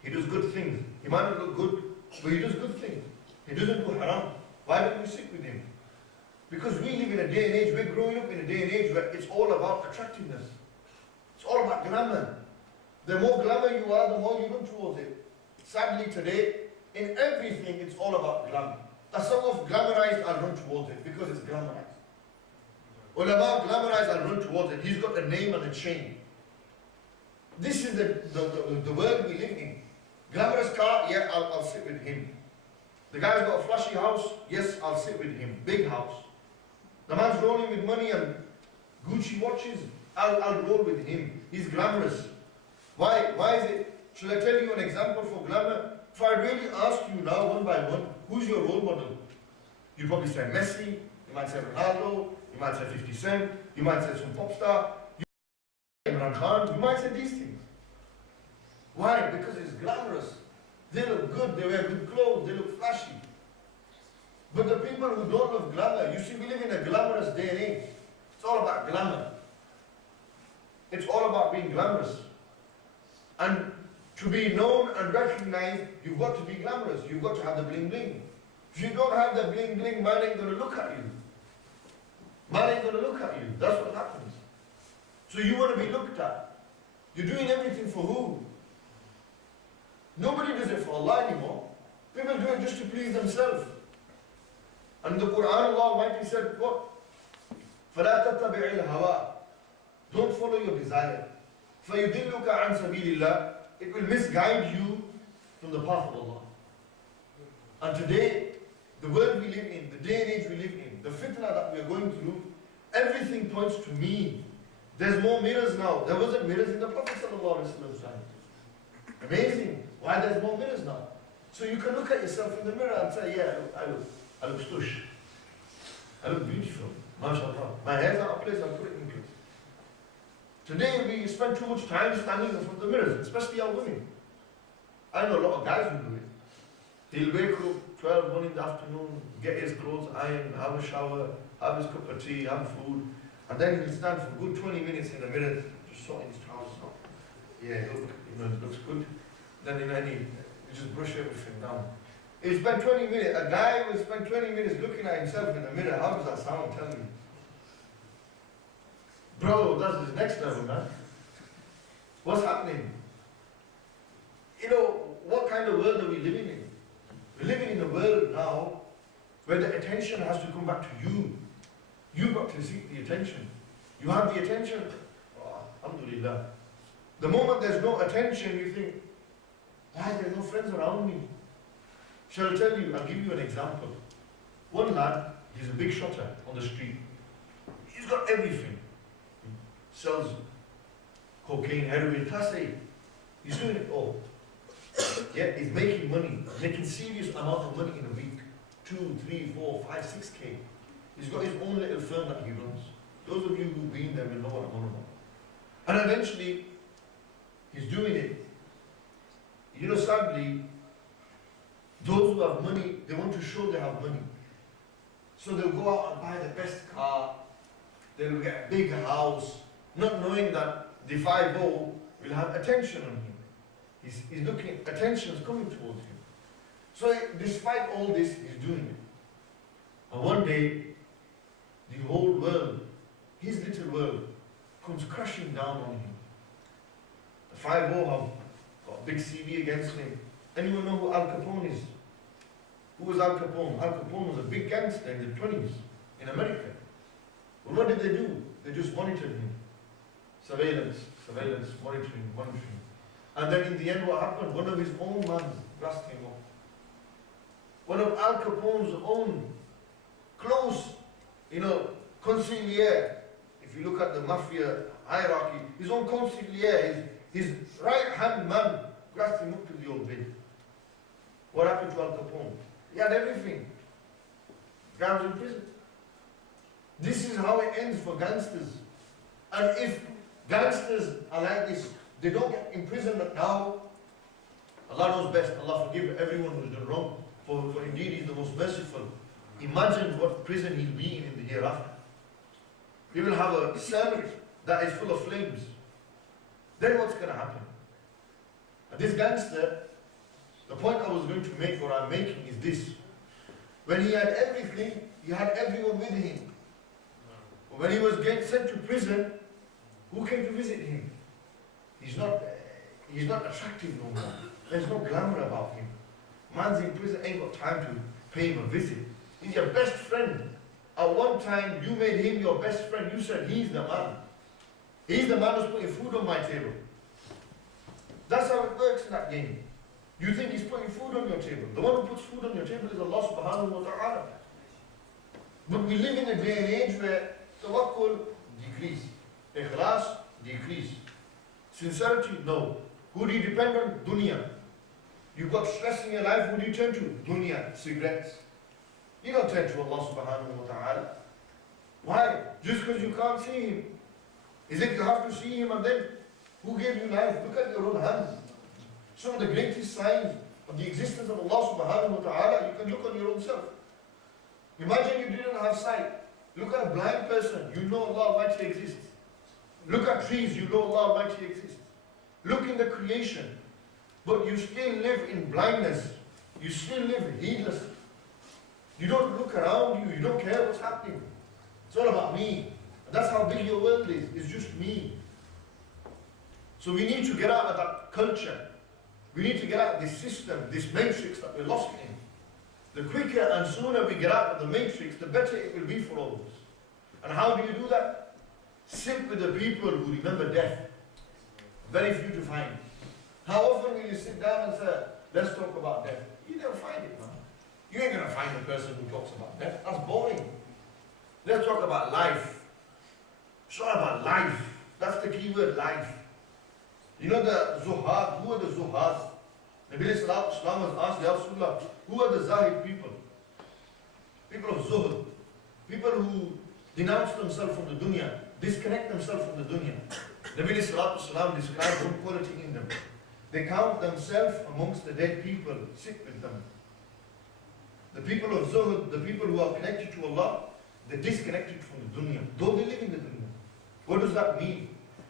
he does good things. He might not look good, but he does good things. He doesn't do haram. Why don't you sit with him? Because we live in a day and age, we're growing up in a day and age where it's all about attractiveness. It's all about glamour. The more glamour you are, the more you run towards it. Sadly today, in everything, it's all about glamour. As someone glamorized, I'll run towards it because it's glamorized. Ulama glamorized, I'll run towards it. He's got a name and a chain. This is the world we live in. Glamorous car, yeah, I'll sit with him. The guy's got a flashy house, yes, I'll sit with him. Big house. The man's rolling with money and Gucci watches, I'll roll with him. He's glamorous. Why? Why is it? Shall I tell you an example for glamour? If I really ask you now, one by one, who's your role model? You probably say Messi, you might say Ronaldo, you might say 50 Cent, you might say some pop star, you might say Imran Khan, you might say these things. Why? Because it's glamorous. They look good, they wear good clothes, they look flashy. But the people who don't love glamour, you see, we live in a glamorous day and age. It's all about glamour. It's all about being glamorous. And to be known and recognized, you've got to be glamorous. You've got to have the bling bling. If you don't have the bling bling, man ain't going to look at you. Man ain't going to look at you. That's what happens. So you want to be looked at. You're doing everything for who? Nobody does it for Allah anymore. People do it just to please themselves. And the Quran, Allah Almighty said, what? فَلَا تَتَّبِعِ الْهَوَىٰ. Don't follow your desire. فَيُدِلُّكَ عَنْ سَبِيلِ اللَّهِ. It will misguide you from the path of Allah. And today, the world we live in, the day and age we live in, the fitna that we are going through, everything points to me. There's more mirrors now. There wasn't mirrors in the Prophet ﷺ time. Amazing. Why there's more mirrors now? So you can look at yourself in the mirror and say, yeah, I look stush. I look beautiful. MashaAllah. My hair's out of place, I'll put it in place. Today we spend too much time standing in front of the mirrors, especially our women. I know a lot of guys who do it. He'll wake up 12, 1 in the afternoon, get his clothes ironed, have a shower, have his cup of tea, have food, and then he'll stand for a good 20 minutes in the mirror, just sorting his trousers out. Yeah, look, it looks good. Then you just brush everything down. He spent 20 minutes, a guy will spend 20 minutes looking at himself in the mirror. How does that sound? Tell me. Bro, that's the next level, man. What's happening? You know, what kind of world are we living in? We're living in a world now where the attention has to come back to you. You've got to seek the attention. You have the attention. Oh, alhamdulillah. The moment there's no attention, you think, why there's no friends around me? Shall I tell you, I'll give you an example. One lad, he's a big shotter on the street. He's got everything. Sells cocaine, heroin, class A. He's doing it all. Yeah, he's making money, making serious amount of money in a week. 2, 3, 4, 5, 6K. He's got his own little firm that he runs. Those of you who've been there will know what I'm on about. And eventually, he's doing it. You know, sadly, those who have money, they want to show they have money. So they'll go out and buy the best car, they'll get a big house, not knowing that the 5-0 will have attention on him. He's looking, attention is coming towards him. So despite all this, he's doing it. And one day, the whole world, his little world, comes crashing down on him. The 5-0 have got a big CV against him. Anyone know who Al Capone is? Who was Al Capone? Al Capone was a big gangster in the 20s in America. Well, what did they do? They just monitored him. Surveillance, monitoring. And then in the end, what happened? One of his own men grassed him up. One of Al Capone's own close, consigliere. If you look at the mafia hierarchy, his own consigliere, his right-hand man, grassed him up to the old bed. What happened to Al Capone? He had everything. The guy was in prison. This is how it ends for gangsters. And if gangsters are like this, they don't get imprisonment now. Allah knows best. Allah forgive everyone who's done wrong. For indeed He's the most merciful. Imagine what prison he'll be in the hereafter. He will have a cell that is full of flames. Then what's going to happen? And this gangster, the point I was going to make, or I'm making, is this. When he had everything, he had everyone with him. But when he was getting sent to prison, who came to visit him? He's not attractive no more. There's no glamour about him. Man's in prison, ain't got time to pay him a visit. He's your best friend. At one time, you made him your best friend. You said, he's the man. He's the man who's putting food on my table. That's how it works in that game. You think he's putting food on your table. The one who puts food on your table is Allah subhanahu wa ta'ala. But we live in a day and age where tawakkul decrease, ikhlas decrease, sincerity no. Who do you depend on? Dunya. You've got stress in your life, who do you turn to? Dunya, cigarettes. You don't turn to Allah subhanahu wa ta'ala. Why? Just because you can't see Him. Is it you have to see Him and then who gave you life? Look at your own hands. Some of the greatest signs of the existence of Allah subhanahu wa ta'ala, you can look on your own self. Imagine you didn't have sight. Look at a blind person, you know Allah Almighty exists. Look at trees, you know Allah Almighty exists. Look in the creation, but you still live in blindness. You still live heedless. You don't look around you, you don't care what's happening. It's all about me. And that's how big your world is. It's just me. So we need to get out of that culture. We need to get out of this system, this matrix that we're lost in. The quicker and sooner we get out of the matrix, the better it will be for all of us. And how do you do that? Sit with the people who remember death. Very few to find. How often will you sit down and say, let's talk about death? You never find it, man. You ain't going to find a person who talks about death. That's boring. Let's talk about life. It's all about life. That's the key word, life. You know the Zuhad, who are the Zuhad? Nabi Islam has asked, Ya Rasulullah, who are the Zahid people? People of Zuhud. People who denounce themselves from the dunya, disconnect themselves from the dunya. Nabi Islam described one quality in them. They count themselves amongst the dead people, sit with them. The people of Zuhud, the people who are connected to Allah, they're disconnected from the dunya, though they live in the dunya. What does that mean?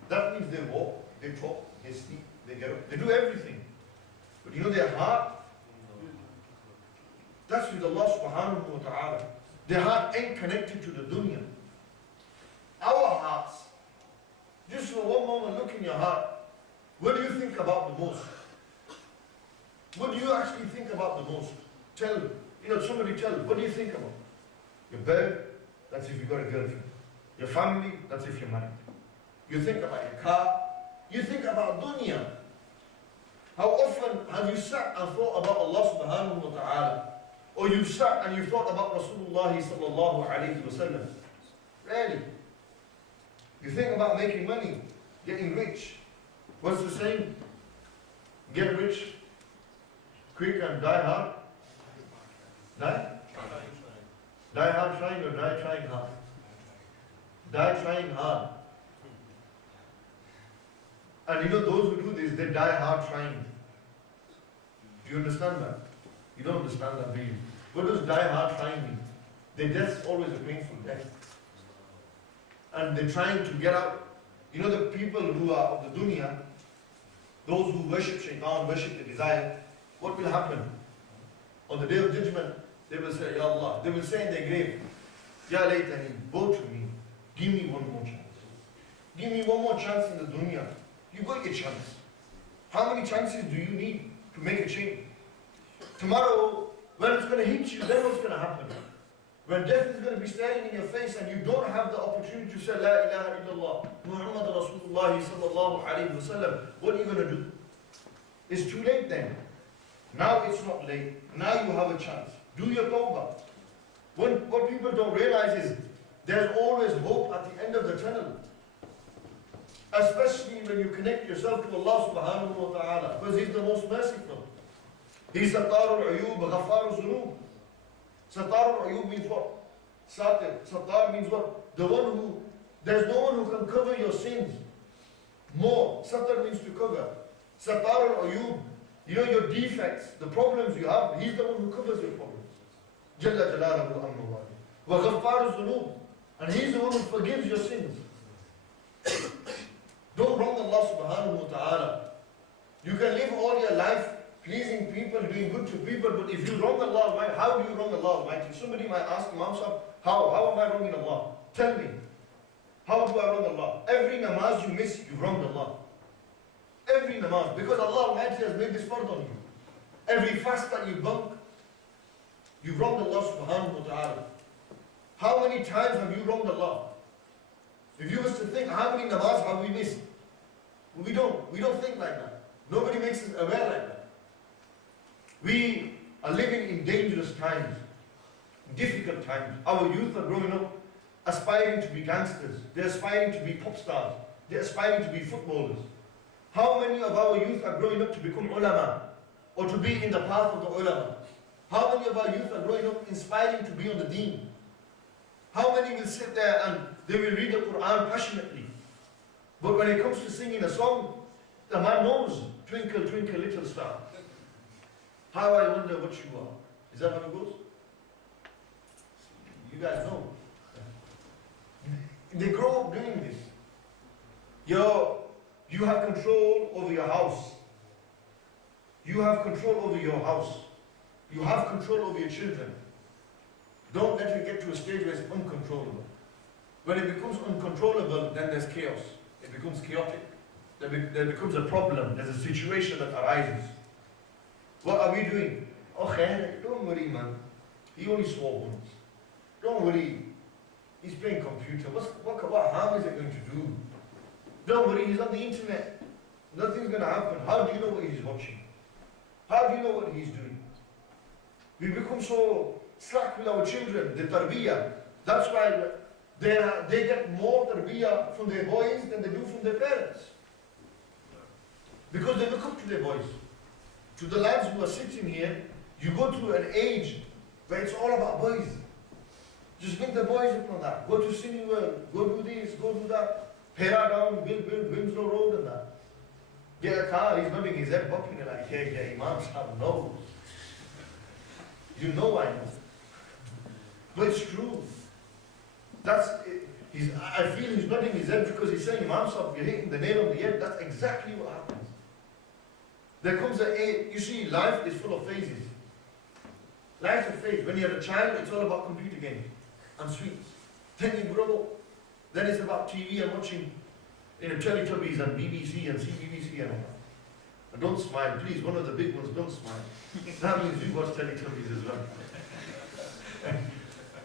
That means they walk, they talk, they sleep, they get up, they do everything. But you know their heart, that's with Allah subhanahu wa ta'ala. Their heart ain't connected to the dunya. Our hearts, just for one moment look in your heart, what do you think about the most? What do you actually think about the most? Tell, somebody tell, what do you think about? Your bed, that's if you got a girlfriend. Your family, that's if you're married. You think about your car, you think about dunya. How often have you sat and thought about Allah subhanahu wa ta'ala? Or you've sat and you've thought about Rasulullah sallallahu alayhi wa sallam? Rarely. You think about making money, getting rich. What's the saying? Get rich quick and die hard. Die? Die hard trying or die trying hard? Die trying hard. And you know those who do this, they die hard trying. Do you understand that? You don't understand that, do you? What does die hard trying mean? Their death's always a painful death. And they're trying to get out. You know the people who are of the dunya, those who worship shaitan, worship the desire, what will happen? On the day of judgment, they will say, Ya Allah, they will say in their grave, Ya laytani, woe to me, give me one more chance. Give me one more chance in the dunya. You got your chance. How many chances do you need to make a change? Tomorrow, when it's going to hit you, then what's going to happen? When death is going to be staring in your face and you don't have the opportunity to say, La ilaha illallah, Muhammad Rasulullah sallallahu alayhi wa sallam, what are you going to do? It's too late then. Now it's not late. Now you have a chance. Do your tawbah. What people don't realize is, there's always hope at the end of the tunnel. Especially when you connect yourself to Allah subhanahu wa ta'ala, because He's the most merciful. He's Sattarul Uyub, Ghafarul Zunub. Sattarul Uyub means what? Satir. Sattar means what? The one who, there's no one who can cover your sins more. Sattar means to cover. Sattarul Uyub, you know your defects, the problems you have, He's the one who covers your problems. Jalla Jalaluhu Amma Wali. Wa Ghafarul Zunub. And He's the one who forgives your sins. Don't wrong Allah subhanahu wa ta'ala. You can live all your life pleasing people, doing good to people, but if you wrong Allah Almighty, how do you wrong Allah Almighty? Somebody might ask Imam Sahib, how am I wronging Allah? Tell me. How do I wrong Allah? Every namaz you miss, you wronged Allah. Every namaz, because Allah Almighty has made this fard on you. Every fast that you bunk, you wronged Allah subhanahu wa ta'ala. How many times have you wronged Allah? If you was to think how many namaz have we missed, we don't think like that. Nobody makes us aware like that. We are living in dangerous times, difficult times. Our youth are growing up aspiring to be gangsters. They're aspiring to be pop stars. They're aspiring to be footballers. How many of our youth are growing up to become ulama or to be in the path of the ulama? How many of our youth are growing up inspiring to be on the deen? How many will sit there and they will read the Quran passionately? But when it comes to singing a song, the man knows, twinkle, twinkle, little star. How I wonder what you are. Is that how it goes? You guys know. They grow up doing this. You have control over your house. You have control over your house. You have control over your children. Don't let it get to a stage where it's uncontrollable. When it becomes uncontrollable, then there's chaos. It becomes chaotic. There becomes a problem. There's a situation that arises. What are we doing? Oh, don't worry, man. He only swore once. Don't worry. He's playing computer. What harm is it going to do? Don't worry, he's on the internet. Nothing's going to happen. How do you know what he's watching? How do you know what he's doing? We become so slack with our children, the tarbiyah. That's why they get more tarbiyah from their boys than they do from their parents. Because they look up to their boys. To the lads who are sitting here, you go to an age where it's all about boys. Just bring the boys up on that. Go to Cineworld, go do this, go do that. Pera down, build Winslow Road and that. Get a car, he's nodding his head, bumping it like, yeah, Imam Sahib knows. You know I know. But it's true. I feel he's nodding his head because he's saying, Imam Sahib, you're hitting the nail on the head. That's exactly what happens. There comes you see, life is full of phases. Life's a phase. When you're a child, it's all about computer games and sweets. Then you grow up. Then it's about TV and watching Teletubbies and BBC and CBBC and all that. And don't smile, please. One of the big ones, don't smile. That means you watch Teletubbies as well.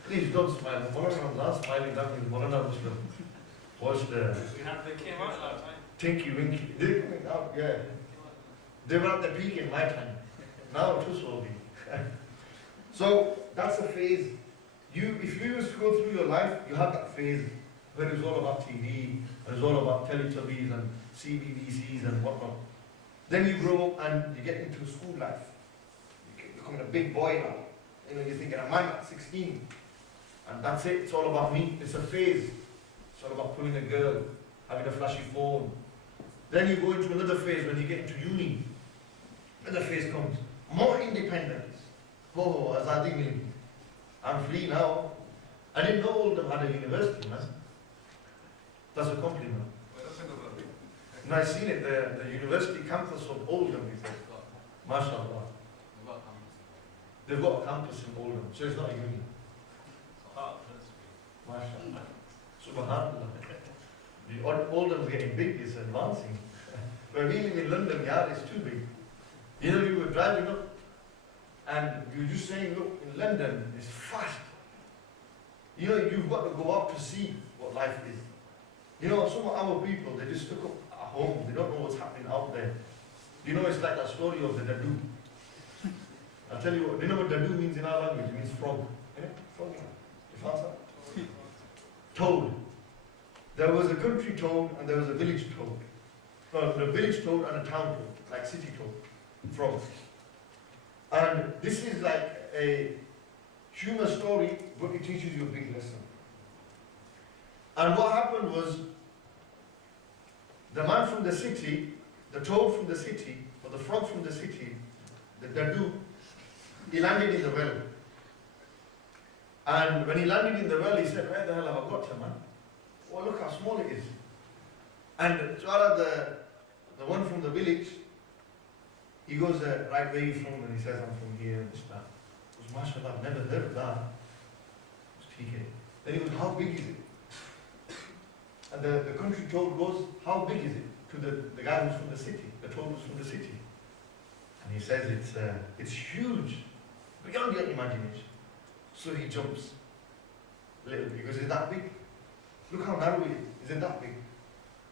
Please don't smile. The Morana was not smiling. That means Morana was watched We had the came out that time. Tinky Winky. They're coming out, yeah. They were at the peak in my time. Now it was slowly. So that's a phase. If you used to go through your life, you have that phase where it's all about TV, and it's all about Teletubbies and CBBCs and whatnot. Then you grow up and you get into school life. You're becoming a big boy now. You're thinking, I'm at 16. And that's it, it's all about me. It's a phase. It's all about pulling a girl, having a flashy phone. Then you go into another phase when you get into uni. Another phase comes. More independence. Oh, Azadi Mili. I'm free now. I didn't know Oldham had a university, man. That's a compliment. And I've seen it, the university campus of Oldham, he said. MashaAllah. They've got a campus in Oldham, so it's not a uni. MashaAllah. Subhanallah. The Oldham's getting big, it's advancing. But we live in London, yeah, it's too big. You know, you were driving up and you were just saying, look, in London, it's fast. You know, you've got to go out to see what life is. You know, some of our people, they just stuck up at home, they don't know what's happening out there. You know, it's like that story of the Dadu. I'll tell you what, do you know what Dadu means in our language? It means frog. You know, frog. You found that? Toad. There was a country toad and there was a village toad. No, a village toad and a town toad, like city toad. Frogs. And this is like a humor story, but it teaches you a big lesson. And what happened was, the man from the city, the toad from the city, or the frog from the city, the Dadu, he landed in the well. And when he landed in the well, he said, where the hell have I got to, man? Oh, look how small it is. And Chara, the one from the village, he goes, right, where are you from? And he says, I'm from here and this, that. He goes, mashallah, I've never heard of that. Then he goes, how big is it? And the country toad goes, how big is it? To the guy who's from the city, the toad who's from the city. And he says, it's huge, beyond your imagination. So he jumps a little bit. He goes, is it that big? Look how narrow it is. Is it that big?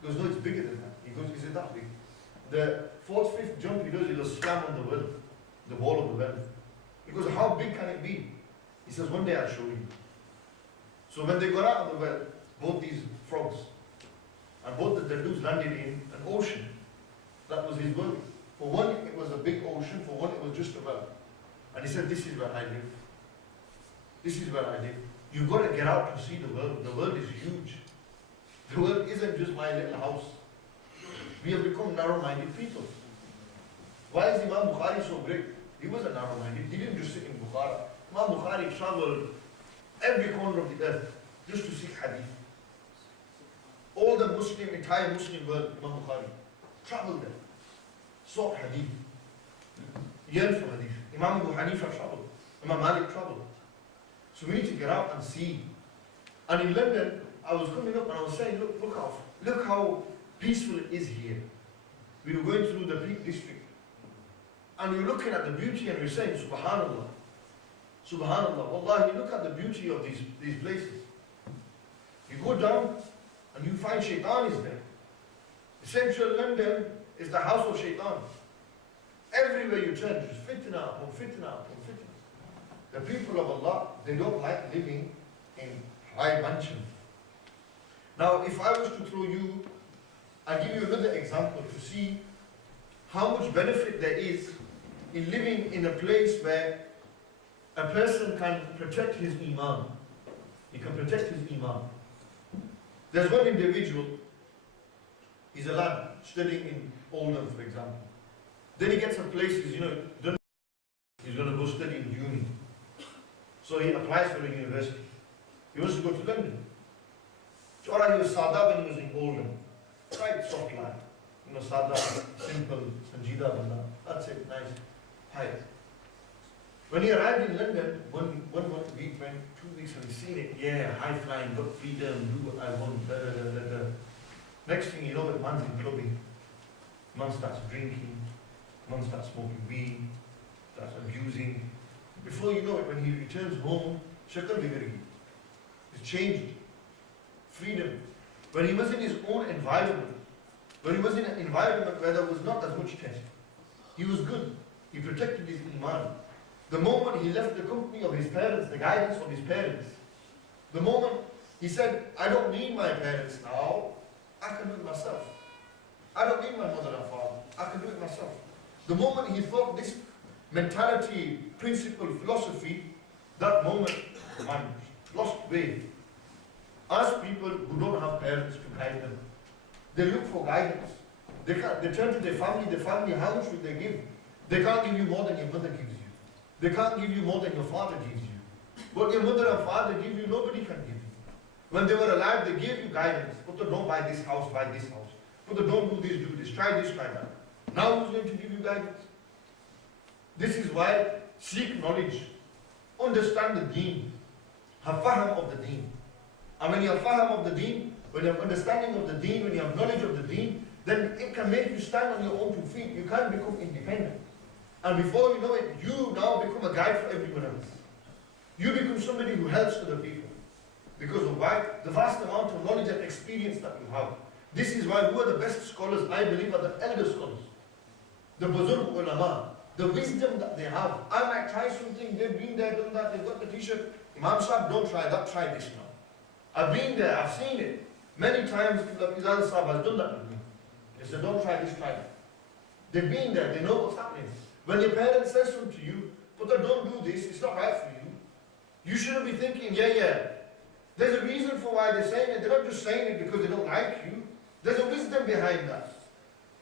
He goes, no, it's bigger than that. He goes, is it that big? The fourth, fifth jump he does slam on the well, the wall of the well. He goes, how big can it be? He says, one day I'll show you. So when they got out of the well, both these frogs, and both the Dadus landed in an ocean. That was his well. For one, it was a big ocean. For one, it was just a well. And he said, this is where I live. This is where I live. You've got to get out to see the world. The world is huge. The world isn't just my little house. We have become narrow-minded people. Why is Imam Bukhari so great? He wasn't narrow-minded. He didn't just sit in Bukhara. Imam Bukhari traveled every corner of the earth just to seek hadith. All the entire Muslim world, Imam Bukhari, traveled there, sought hadith, yearned for hadith. Imam Abu Hanifa traveled, Imam Malik traveled. So we need to get out and see. And in London, I was coming up and I was saying, look how peaceful it is here. We were going through the Peak District. And we were looking at the beauty and we were saying, Subhanallah. Subhanallah. Wallahi, look at the beauty of these places. You go down and you find Shaitan is there. Central London is the house of Shaitan. Everywhere you turn, there's fitna upon fitna upon fitna. The people of Allah, they don't like living in high mansions. Now, if I was to throw you, I'll give you another example to see how much benefit there is in living in a place where a person can protect his iman. He can protect his iman. There's one individual, he's a lad studying in Oldham, for example. Then he gets some places, he's going to go study in uni. So he applies for a university. He wants to go to London. So he was Sada when he was in Oldham. Right, soft lad. Sada, simple, Sanjida Banda. That's it, nice, pious. When he arrived in London, one week went, 2 weeks, and he's seen it, yeah, high flying, got freedom, do what I want, da da da da da. Next thing you know, the man's in clubbing. Man starts drinking, man starts smoking weed, starts abusing. Before you know it, when he returns home, shakal bigargi. It's changed. Freedom. When he was in his own environment, when he was in an environment where there was not as much test, he was good. He protected his iman. The moment he left the company of his parents, the guidance of his parents, the moment he said, I don't need my parents now, I can do it myself. I don't need my mother and father, I can do it myself. The moment he thought this mentality, principle, philosophy, that moment, man, lost way. Ask people who don't have parents to guide them. They look for guidance. They turn to their family, how much would they give? They can't give you more than your mother gives you. They can't give you more than your father gives you. What your mother and father give you, nobody can give you. When they were alive, they gave you guidance. But don't buy this house, buy this house. But don't do this, try this, try that. Now who's going to give you guidance? This is why seek knowledge. Understand the deen. Have faham of the deen. And when you have faham of the deen, when you have understanding of the deen, when you have knowledge of the deen, then it can make you stand on your own two feet. You can become independent. And before you know it, you now become a guide for everyone else. You become somebody who helps other people. Because of why? The vast amount of knowledge and experience that you have. This is why who are the best scholars, I believe, are the elder scholars. The Buzurg ulama. The wisdom that they have. I might try something, they've been there, done that, they've got the t-shirt. Imam Sahib, don't try that, try this now. I've been there, I've seen it. Many times, Izal Sahib has done that with me. They said, don't try this, try that. They've been there, they know what's happening. When your parents says something to you, but don't do this, it's not right for you. You shouldn't be thinking, yeah. There's a reason for why they're saying it. They're not just saying it because they don't like you. There's a wisdom behind that.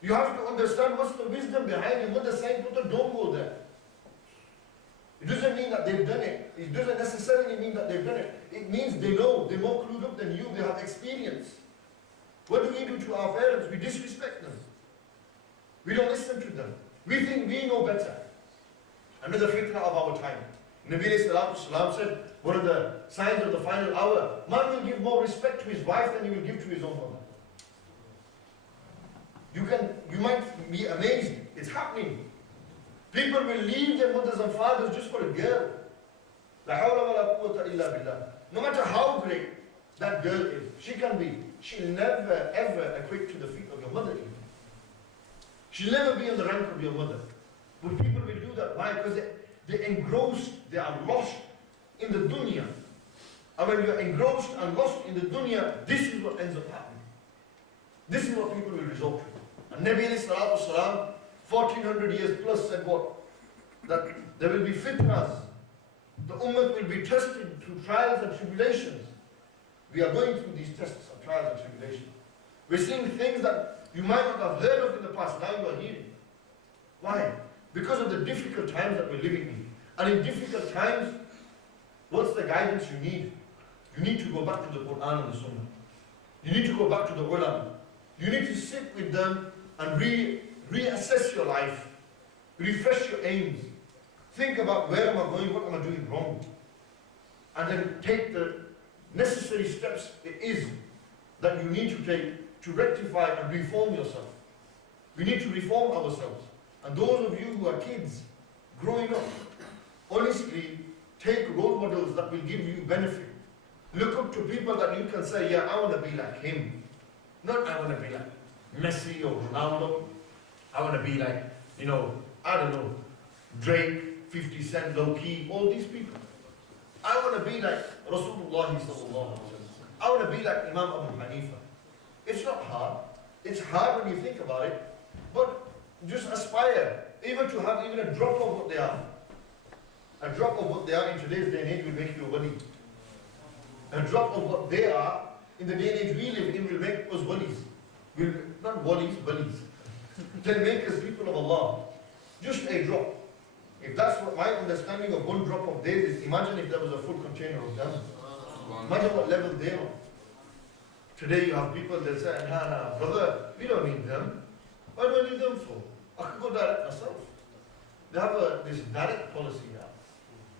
You have to understand what's the wisdom behind it. What they're saying, but don't go there. It doesn't mean that they've done it. It doesn't necessarily mean that they've done it. It means they know. They're more clued up than you. They have experience. What do we do to our parents? We disrespect them. We don't listen to them. We think we know better. Another fitna of our time. Nabi Sallallahu said, one of the signs of the final hour, man will give more respect to his wife than he will give to his own mother. You might be amazed. It's happening. People will leave their mothers and fathers just for a girl. La hawla wa la quwwata illa billah. No matter how great that girl is, she'll never ever equate to the feet of your mother even. She'll never be in the rank of your mother. But people will do that. Why? Because they're engrossed, they are lost in the dunya. And when you're engrossed and lost in the dunya, this is what ends up happening. This is what people will resort to. And Nabi Sallallahu Alaihi Wasallam, 1400 years plus, said what? That there will be fitnas. The ummah will be tested through trials and tribulations. We are going through these tests of trials and tribulations. We're seeing things that you might not have heard of in the past, now you are hearing. Why? Because of the difficult times that we're living in. And in difficult times, what's the guidance you need? You need to go back to the Quran and the Sunnah. You need to go back to the ulama. You need to sit with them and reassess your life. Refresh your aims. Think about where am I going, what am I doing wrong? And then take the necessary steps it is that you need to take to rectify and reform yourself. We need to reform ourselves. And those of you who are kids, growing up, honestly, take role models that will give you benefit. Look up to people that you can say, yeah, I want to be like him. Not I want to be like Messi or Ronaldo. I want to be like, I don't know, Drake, 50 Cent, Low Key, all these people. I want to be like Rasulullah sallallahu alaihi wasallam. I want to be like Imam Abu Hanifa. It's not hard. It's hard when you think about it. But just aspire, even to have even a drop of what they are. A drop of what they are in today's day and age will make you a wali. A drop of what they are in the day and age we live in will make us walis. Not walis, walis. They'll make us people of Allah. Just a drop. If that's what my understanding of one drop of theirs is, imagine if there was a full container of them. Imagine what level they're on. Today you have people that say, nah, brother, we don't need them. What do I need them for? I can go direct myself. They have this direct policy now.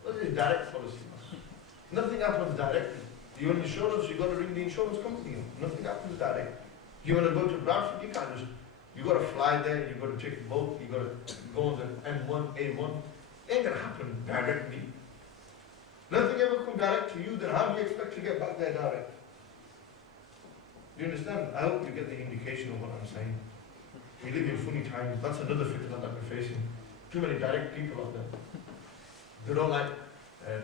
What is direct policy? Nothing happens directly. You want insurance, you got to ring the insurance company. Nothing happens direct. You want to go to Bradford, you can't just. You got to fly there, you got to take a boat, you got to go on the M1, A1. Ain't gonna happen directly. Nothing ever come direct to you, then how do you expect to get back there direct? Do you understand? I hope you get the indication of what I'm saying. We live in funny times. That's another fitna that we're facing. Too many direct people out there. They don't like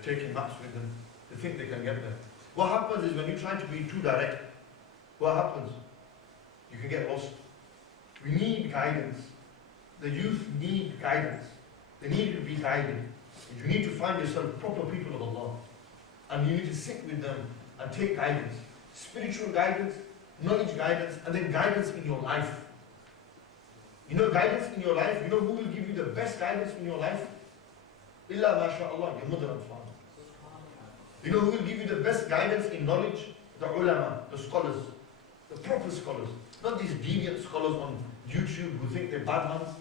taking maps with them. They think they can get there. What happens is when you try to be too direct, what happens? You can get lost. We need guidance. The youth need guidance. They need to be guided. You need to find yourself proper people of Allah. and you need to sit with them and take guidance. Spiritual guidance, knowledge guidance, and then guidance in your life. You know, guidance in your life, you know who will give you the best guidance in your life? Illa masha'Allah, your mother and father. You know who will give you the best guidance in knowledge? The ulama, the scholars, the proper scholars. Not these deviant scholars on YouTube who think they're bad ones.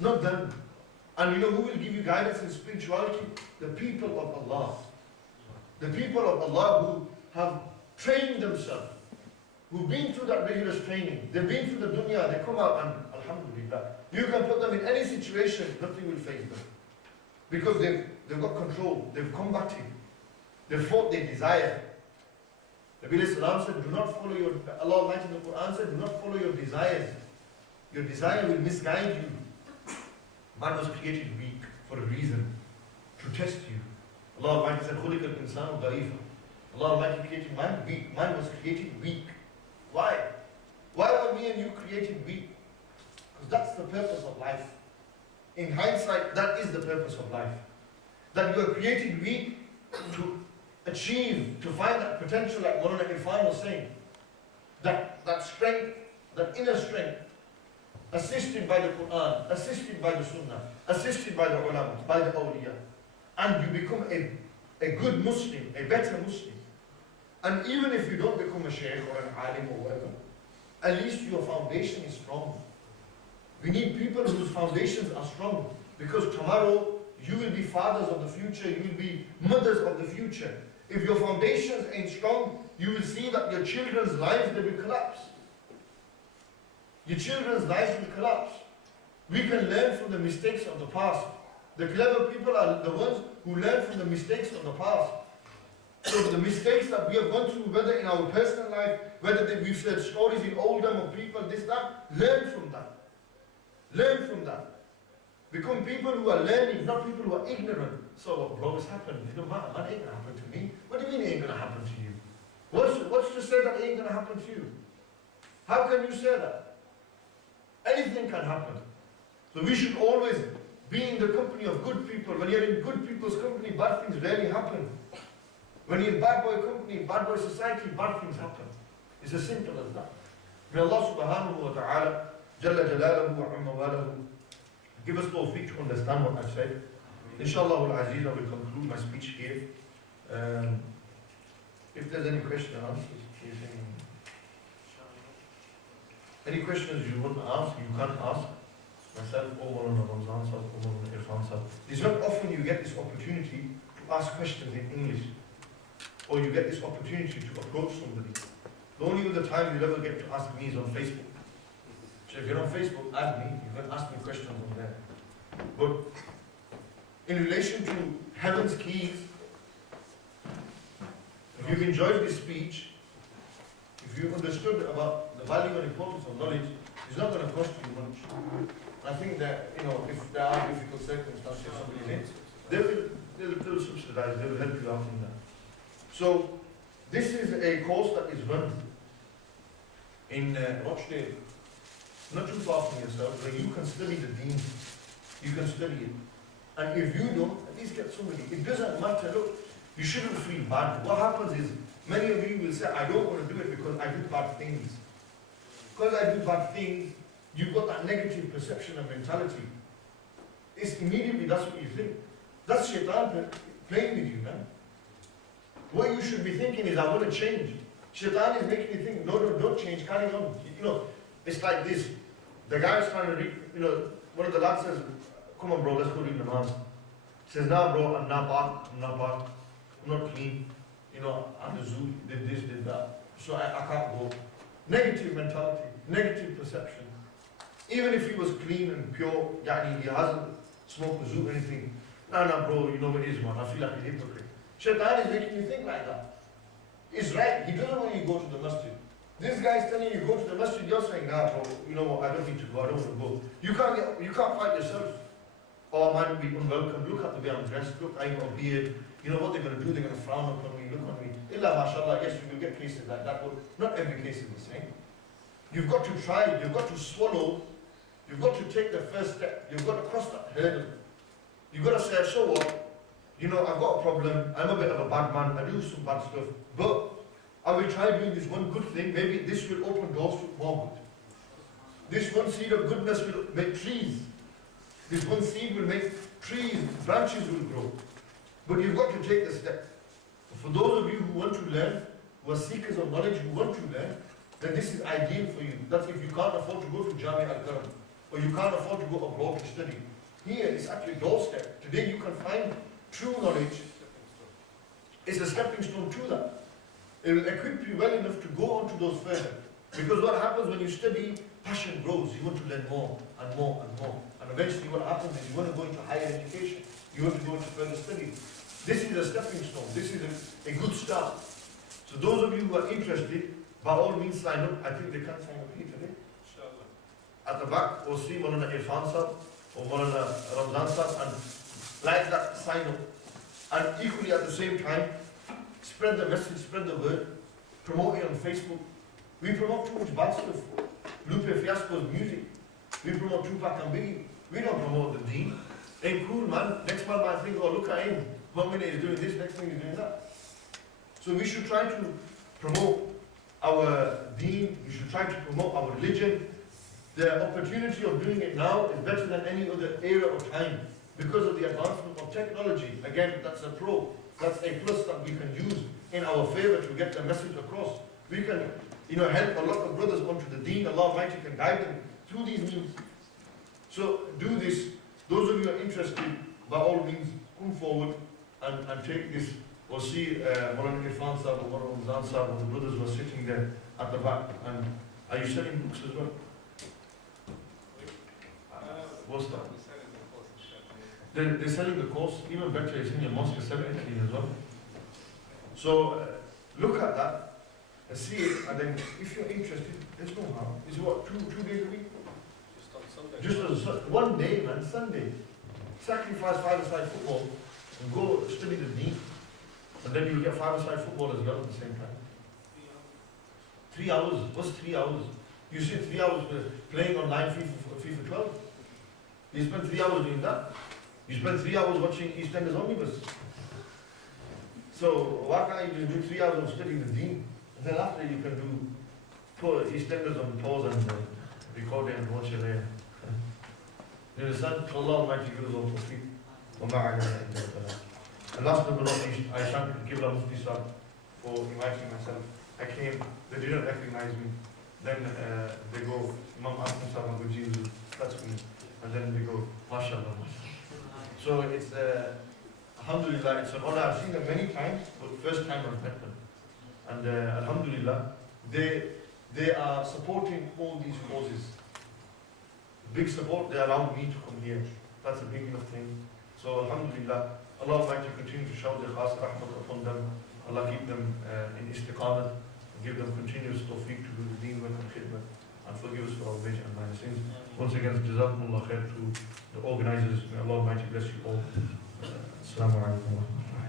Not them. And you know who will give you guidance in spirituality? The people of Allah. The people of Allah who have trained themselves, who've been through that rigorous training. They've been through the dunya, they come out and alhamdulillah. You can put them in any situation, nothing will faze them. Because they've got control, they've combated, they've fought their desire. Nabi Salam said, do not follow your, Allah Almighty in the Quran said, do not follow your desires. Your desire will misguide you. Man was created weak for a reason, to test you. Allah Almighty said, خُلِقَ الْإِنسَانُ ضَعِيفًا. Allah Almighty created man weak. Man was created weak. Why? Why were me and you created weak? Because that's the purpose of life. In hindsight, that is the purpose of life. That you are created weak to achieve, to find that potential, like Maulana Irfan was saying. That strength, that inner strength, assisted by the Quran, assisted by the Sunnah, assisted by the ulama, by the awliya. And you become a good Muslim, a better Muslim. And even if you don't become a shaykh or an alim or whatever, at least your foundation is strong. We need people whose foundations are strong, because tomorrow you will be fathers of the future, you will be mothers of the future. If your foundations ain't strong, you will see that your children's lives, they will collapse. Your children's lives will collapse. We can learn from the mistakes of the past. The clever people are the ones who learn from the mistakes of the past. So the mistakes that we have gone through, whether in our personal life, whether we've heard stories in Oldham of people, this, that, learn from that. Learn from that. Become people who are learning, not people who are ignorant. So, bro, what's happened? It don't matter, that ain't going to happen to me. What do you mean it ain't going to happen to you? What's to say that it ain't going to happen to you? How can you say that? Anything can happen. So we should always be in the company of good people. When you're in good people's company, bad things rarely happen. When you're in bad boy company, bad boy society, bad things happen. It's as simple as that. May Allah subhanahu wa ta'ala, Jalla Jalaluhu wa Amma Walahu, give us tawfiq to understand what I've said. Inshallah al-Aziz, I will conclude my speech here. If there's any question or answers, any questions you want to ask, you can ask myself or Maulana Ramzan Sahib or Maulana Irfan Sahib. It's not often you get this opportunity to ask questions in English, or you get this opportunity to approach somebody. The only other time you'll ever get to ask me is on Facebook. So if you're on Facebook, add me, you can ask me questions on there. But in relation to heaven's keys, if you've enjoyed this speech, if you've understood about the value and importance of knowledge, it's not going to cost you much. I think that, you know, if there are difficult circumstances somebody's in, they'll subsidize, they will help you out in that. So, this is a course that is run in Rochdale, not too far from yourself, where you can study the deen, you can study it. And if you don't, at least get somebody. It doesn't matter, look, you shouldn't feel bad. What happens is, many of you will say, I don't want to do it because I do bad things. Because I do bad things, you've got that negative perception and mentality. It's immediately, that's what you think. That's shaitan playing with you, man. What you should be thinking is, I want to change. Shaitan is making you think, no, don't change, carry on. You know, it's like this. The guy is trying to read, you know, one of the lads says, come on bro, let's go read namaz. He says, nah bro, I'm not bad, I'm not clean. You know, I'm the zoo, did this, did that. So I can't go. Negative mentality, negative perception. Even if he was clean and pure, he hasn't smoked the zoo or anything. Nah bro, you know what it is, man, I feel like a hypocrite. Shaitan is making you think like that. It's right, he doesn't want you to go to the masjid. This guy is telling you go to the masjid, you're saying, nah bro, you know what, I don't need to go, I don't want to go. You can't fight yourself. Oh man, be unwelcome, look at the way I'm dressed, look, I got a beard. You know what they're going to do, they're going to frown upon me, look on me. Illa mashallah, yes, you will get cases like that, but not every case is the same. You've got to try, you've got to swallow, you've got to take the first step, you've got to cross that hurdle. You've got to say, so what? you know, I've got a problem, I'm a bit of a bad man, I do some bad stuff, but I will try doing this one good thing, maybe this will open doors to more good. This one seed of goodness will make trees. This one seed will make trees, branches will grow. But you've got to take the step. For those of you who want to learn, who are seekers of knowledge, who want to learn, then this is ideal for you. That's if you can't afford to go to Jamia Al-Karam, or you can't afford to go abroad to study. Here is at your doorstep. Today you can find true knowledge. It's a stepping stone to that. It will equip you well enough to go on to those further. Because what happens when you study, passion grows. You want to learn more and more and more. And eventually what happens is you want to go into higher education. You want to go into further study. This is a stepping stone. This is a good start. So those of you who are interested, by all means sign up. I think they can sign up here today. At the back, we'll see Maulana Irfan Sahib or Maulana Ramzan Sahib, and like that, sign up. And equally at the same time, spread the message, spread the word, promote it on Facebook. We promote too much bad stuff. Lupe Fiasco's music. We promote Tupac and Biggie. We don't promote the deen. Ain't cool, man. Next man might think, oh, look at him. 1 minute he's doing this, next thing he's doing that. So we should try to promote our deen. We should try to promote our religion. The opportunity of doing it now is better than any other era or time because of the advancement of technology. Again, that's a pro. That's a plus that we can use in our favor to get the message across. We can, help a lot of brothers onto the deen. Allah Almighty can guide them through these means. So do this. Those of you who are interested, by all means, come forward and take this. We'll see Maulana Irfan Sahib or Maulana Ramzan Sahib, and the brothers were sitting there at the back. And are you selling books as well? What's that? They're selling the course. Even better, it's in your mosque, selling it as well. So look at that and see it, and then if you're interested, there's no harm. Is it what, two days a week? Just on Sunday. Just on one day, man, Sunday. Sacrifice five-a-side football and go study the deen. And then you'll get five-a-side football as well at the same time. 3 hours. What's 3 hours? You sit 3 hours playing online FIFA 12. You spend 3 hours doing that. You spend 3 hours watching EastEnders Omnibus. So why can't you just do 3 hours of studying the deen? And then after you can do put EastEnders on pause and record it and watch it later. You understand? Allah Almighty gives us all tawfiq. And last but not least, I thank Qibla Mufti Sahib for inviting myself. I came, they didn't recognize me. Then they go, Imam Asim Hussain, that's me. And then they go, MashaAllah. So it's, alhamdulillah, it's an honor. I've seen them many times, but first time I've met them. And alhamdulillah, they are supporting all these causes. Big support, they allowed me to come here. That's a big enough thing. So alhamdulillah, Allah Almighty continue to shower the khas rahmat upon them. Allah keep them in istiqamah, give them continuous tawfiq to do the deen work and khidmah, and forgive us for our major and minor sins. Once again, jazakumullah khair to the organizers. May Allah Almighty bless you all. Assalamu alaikum wa rahmatullahi.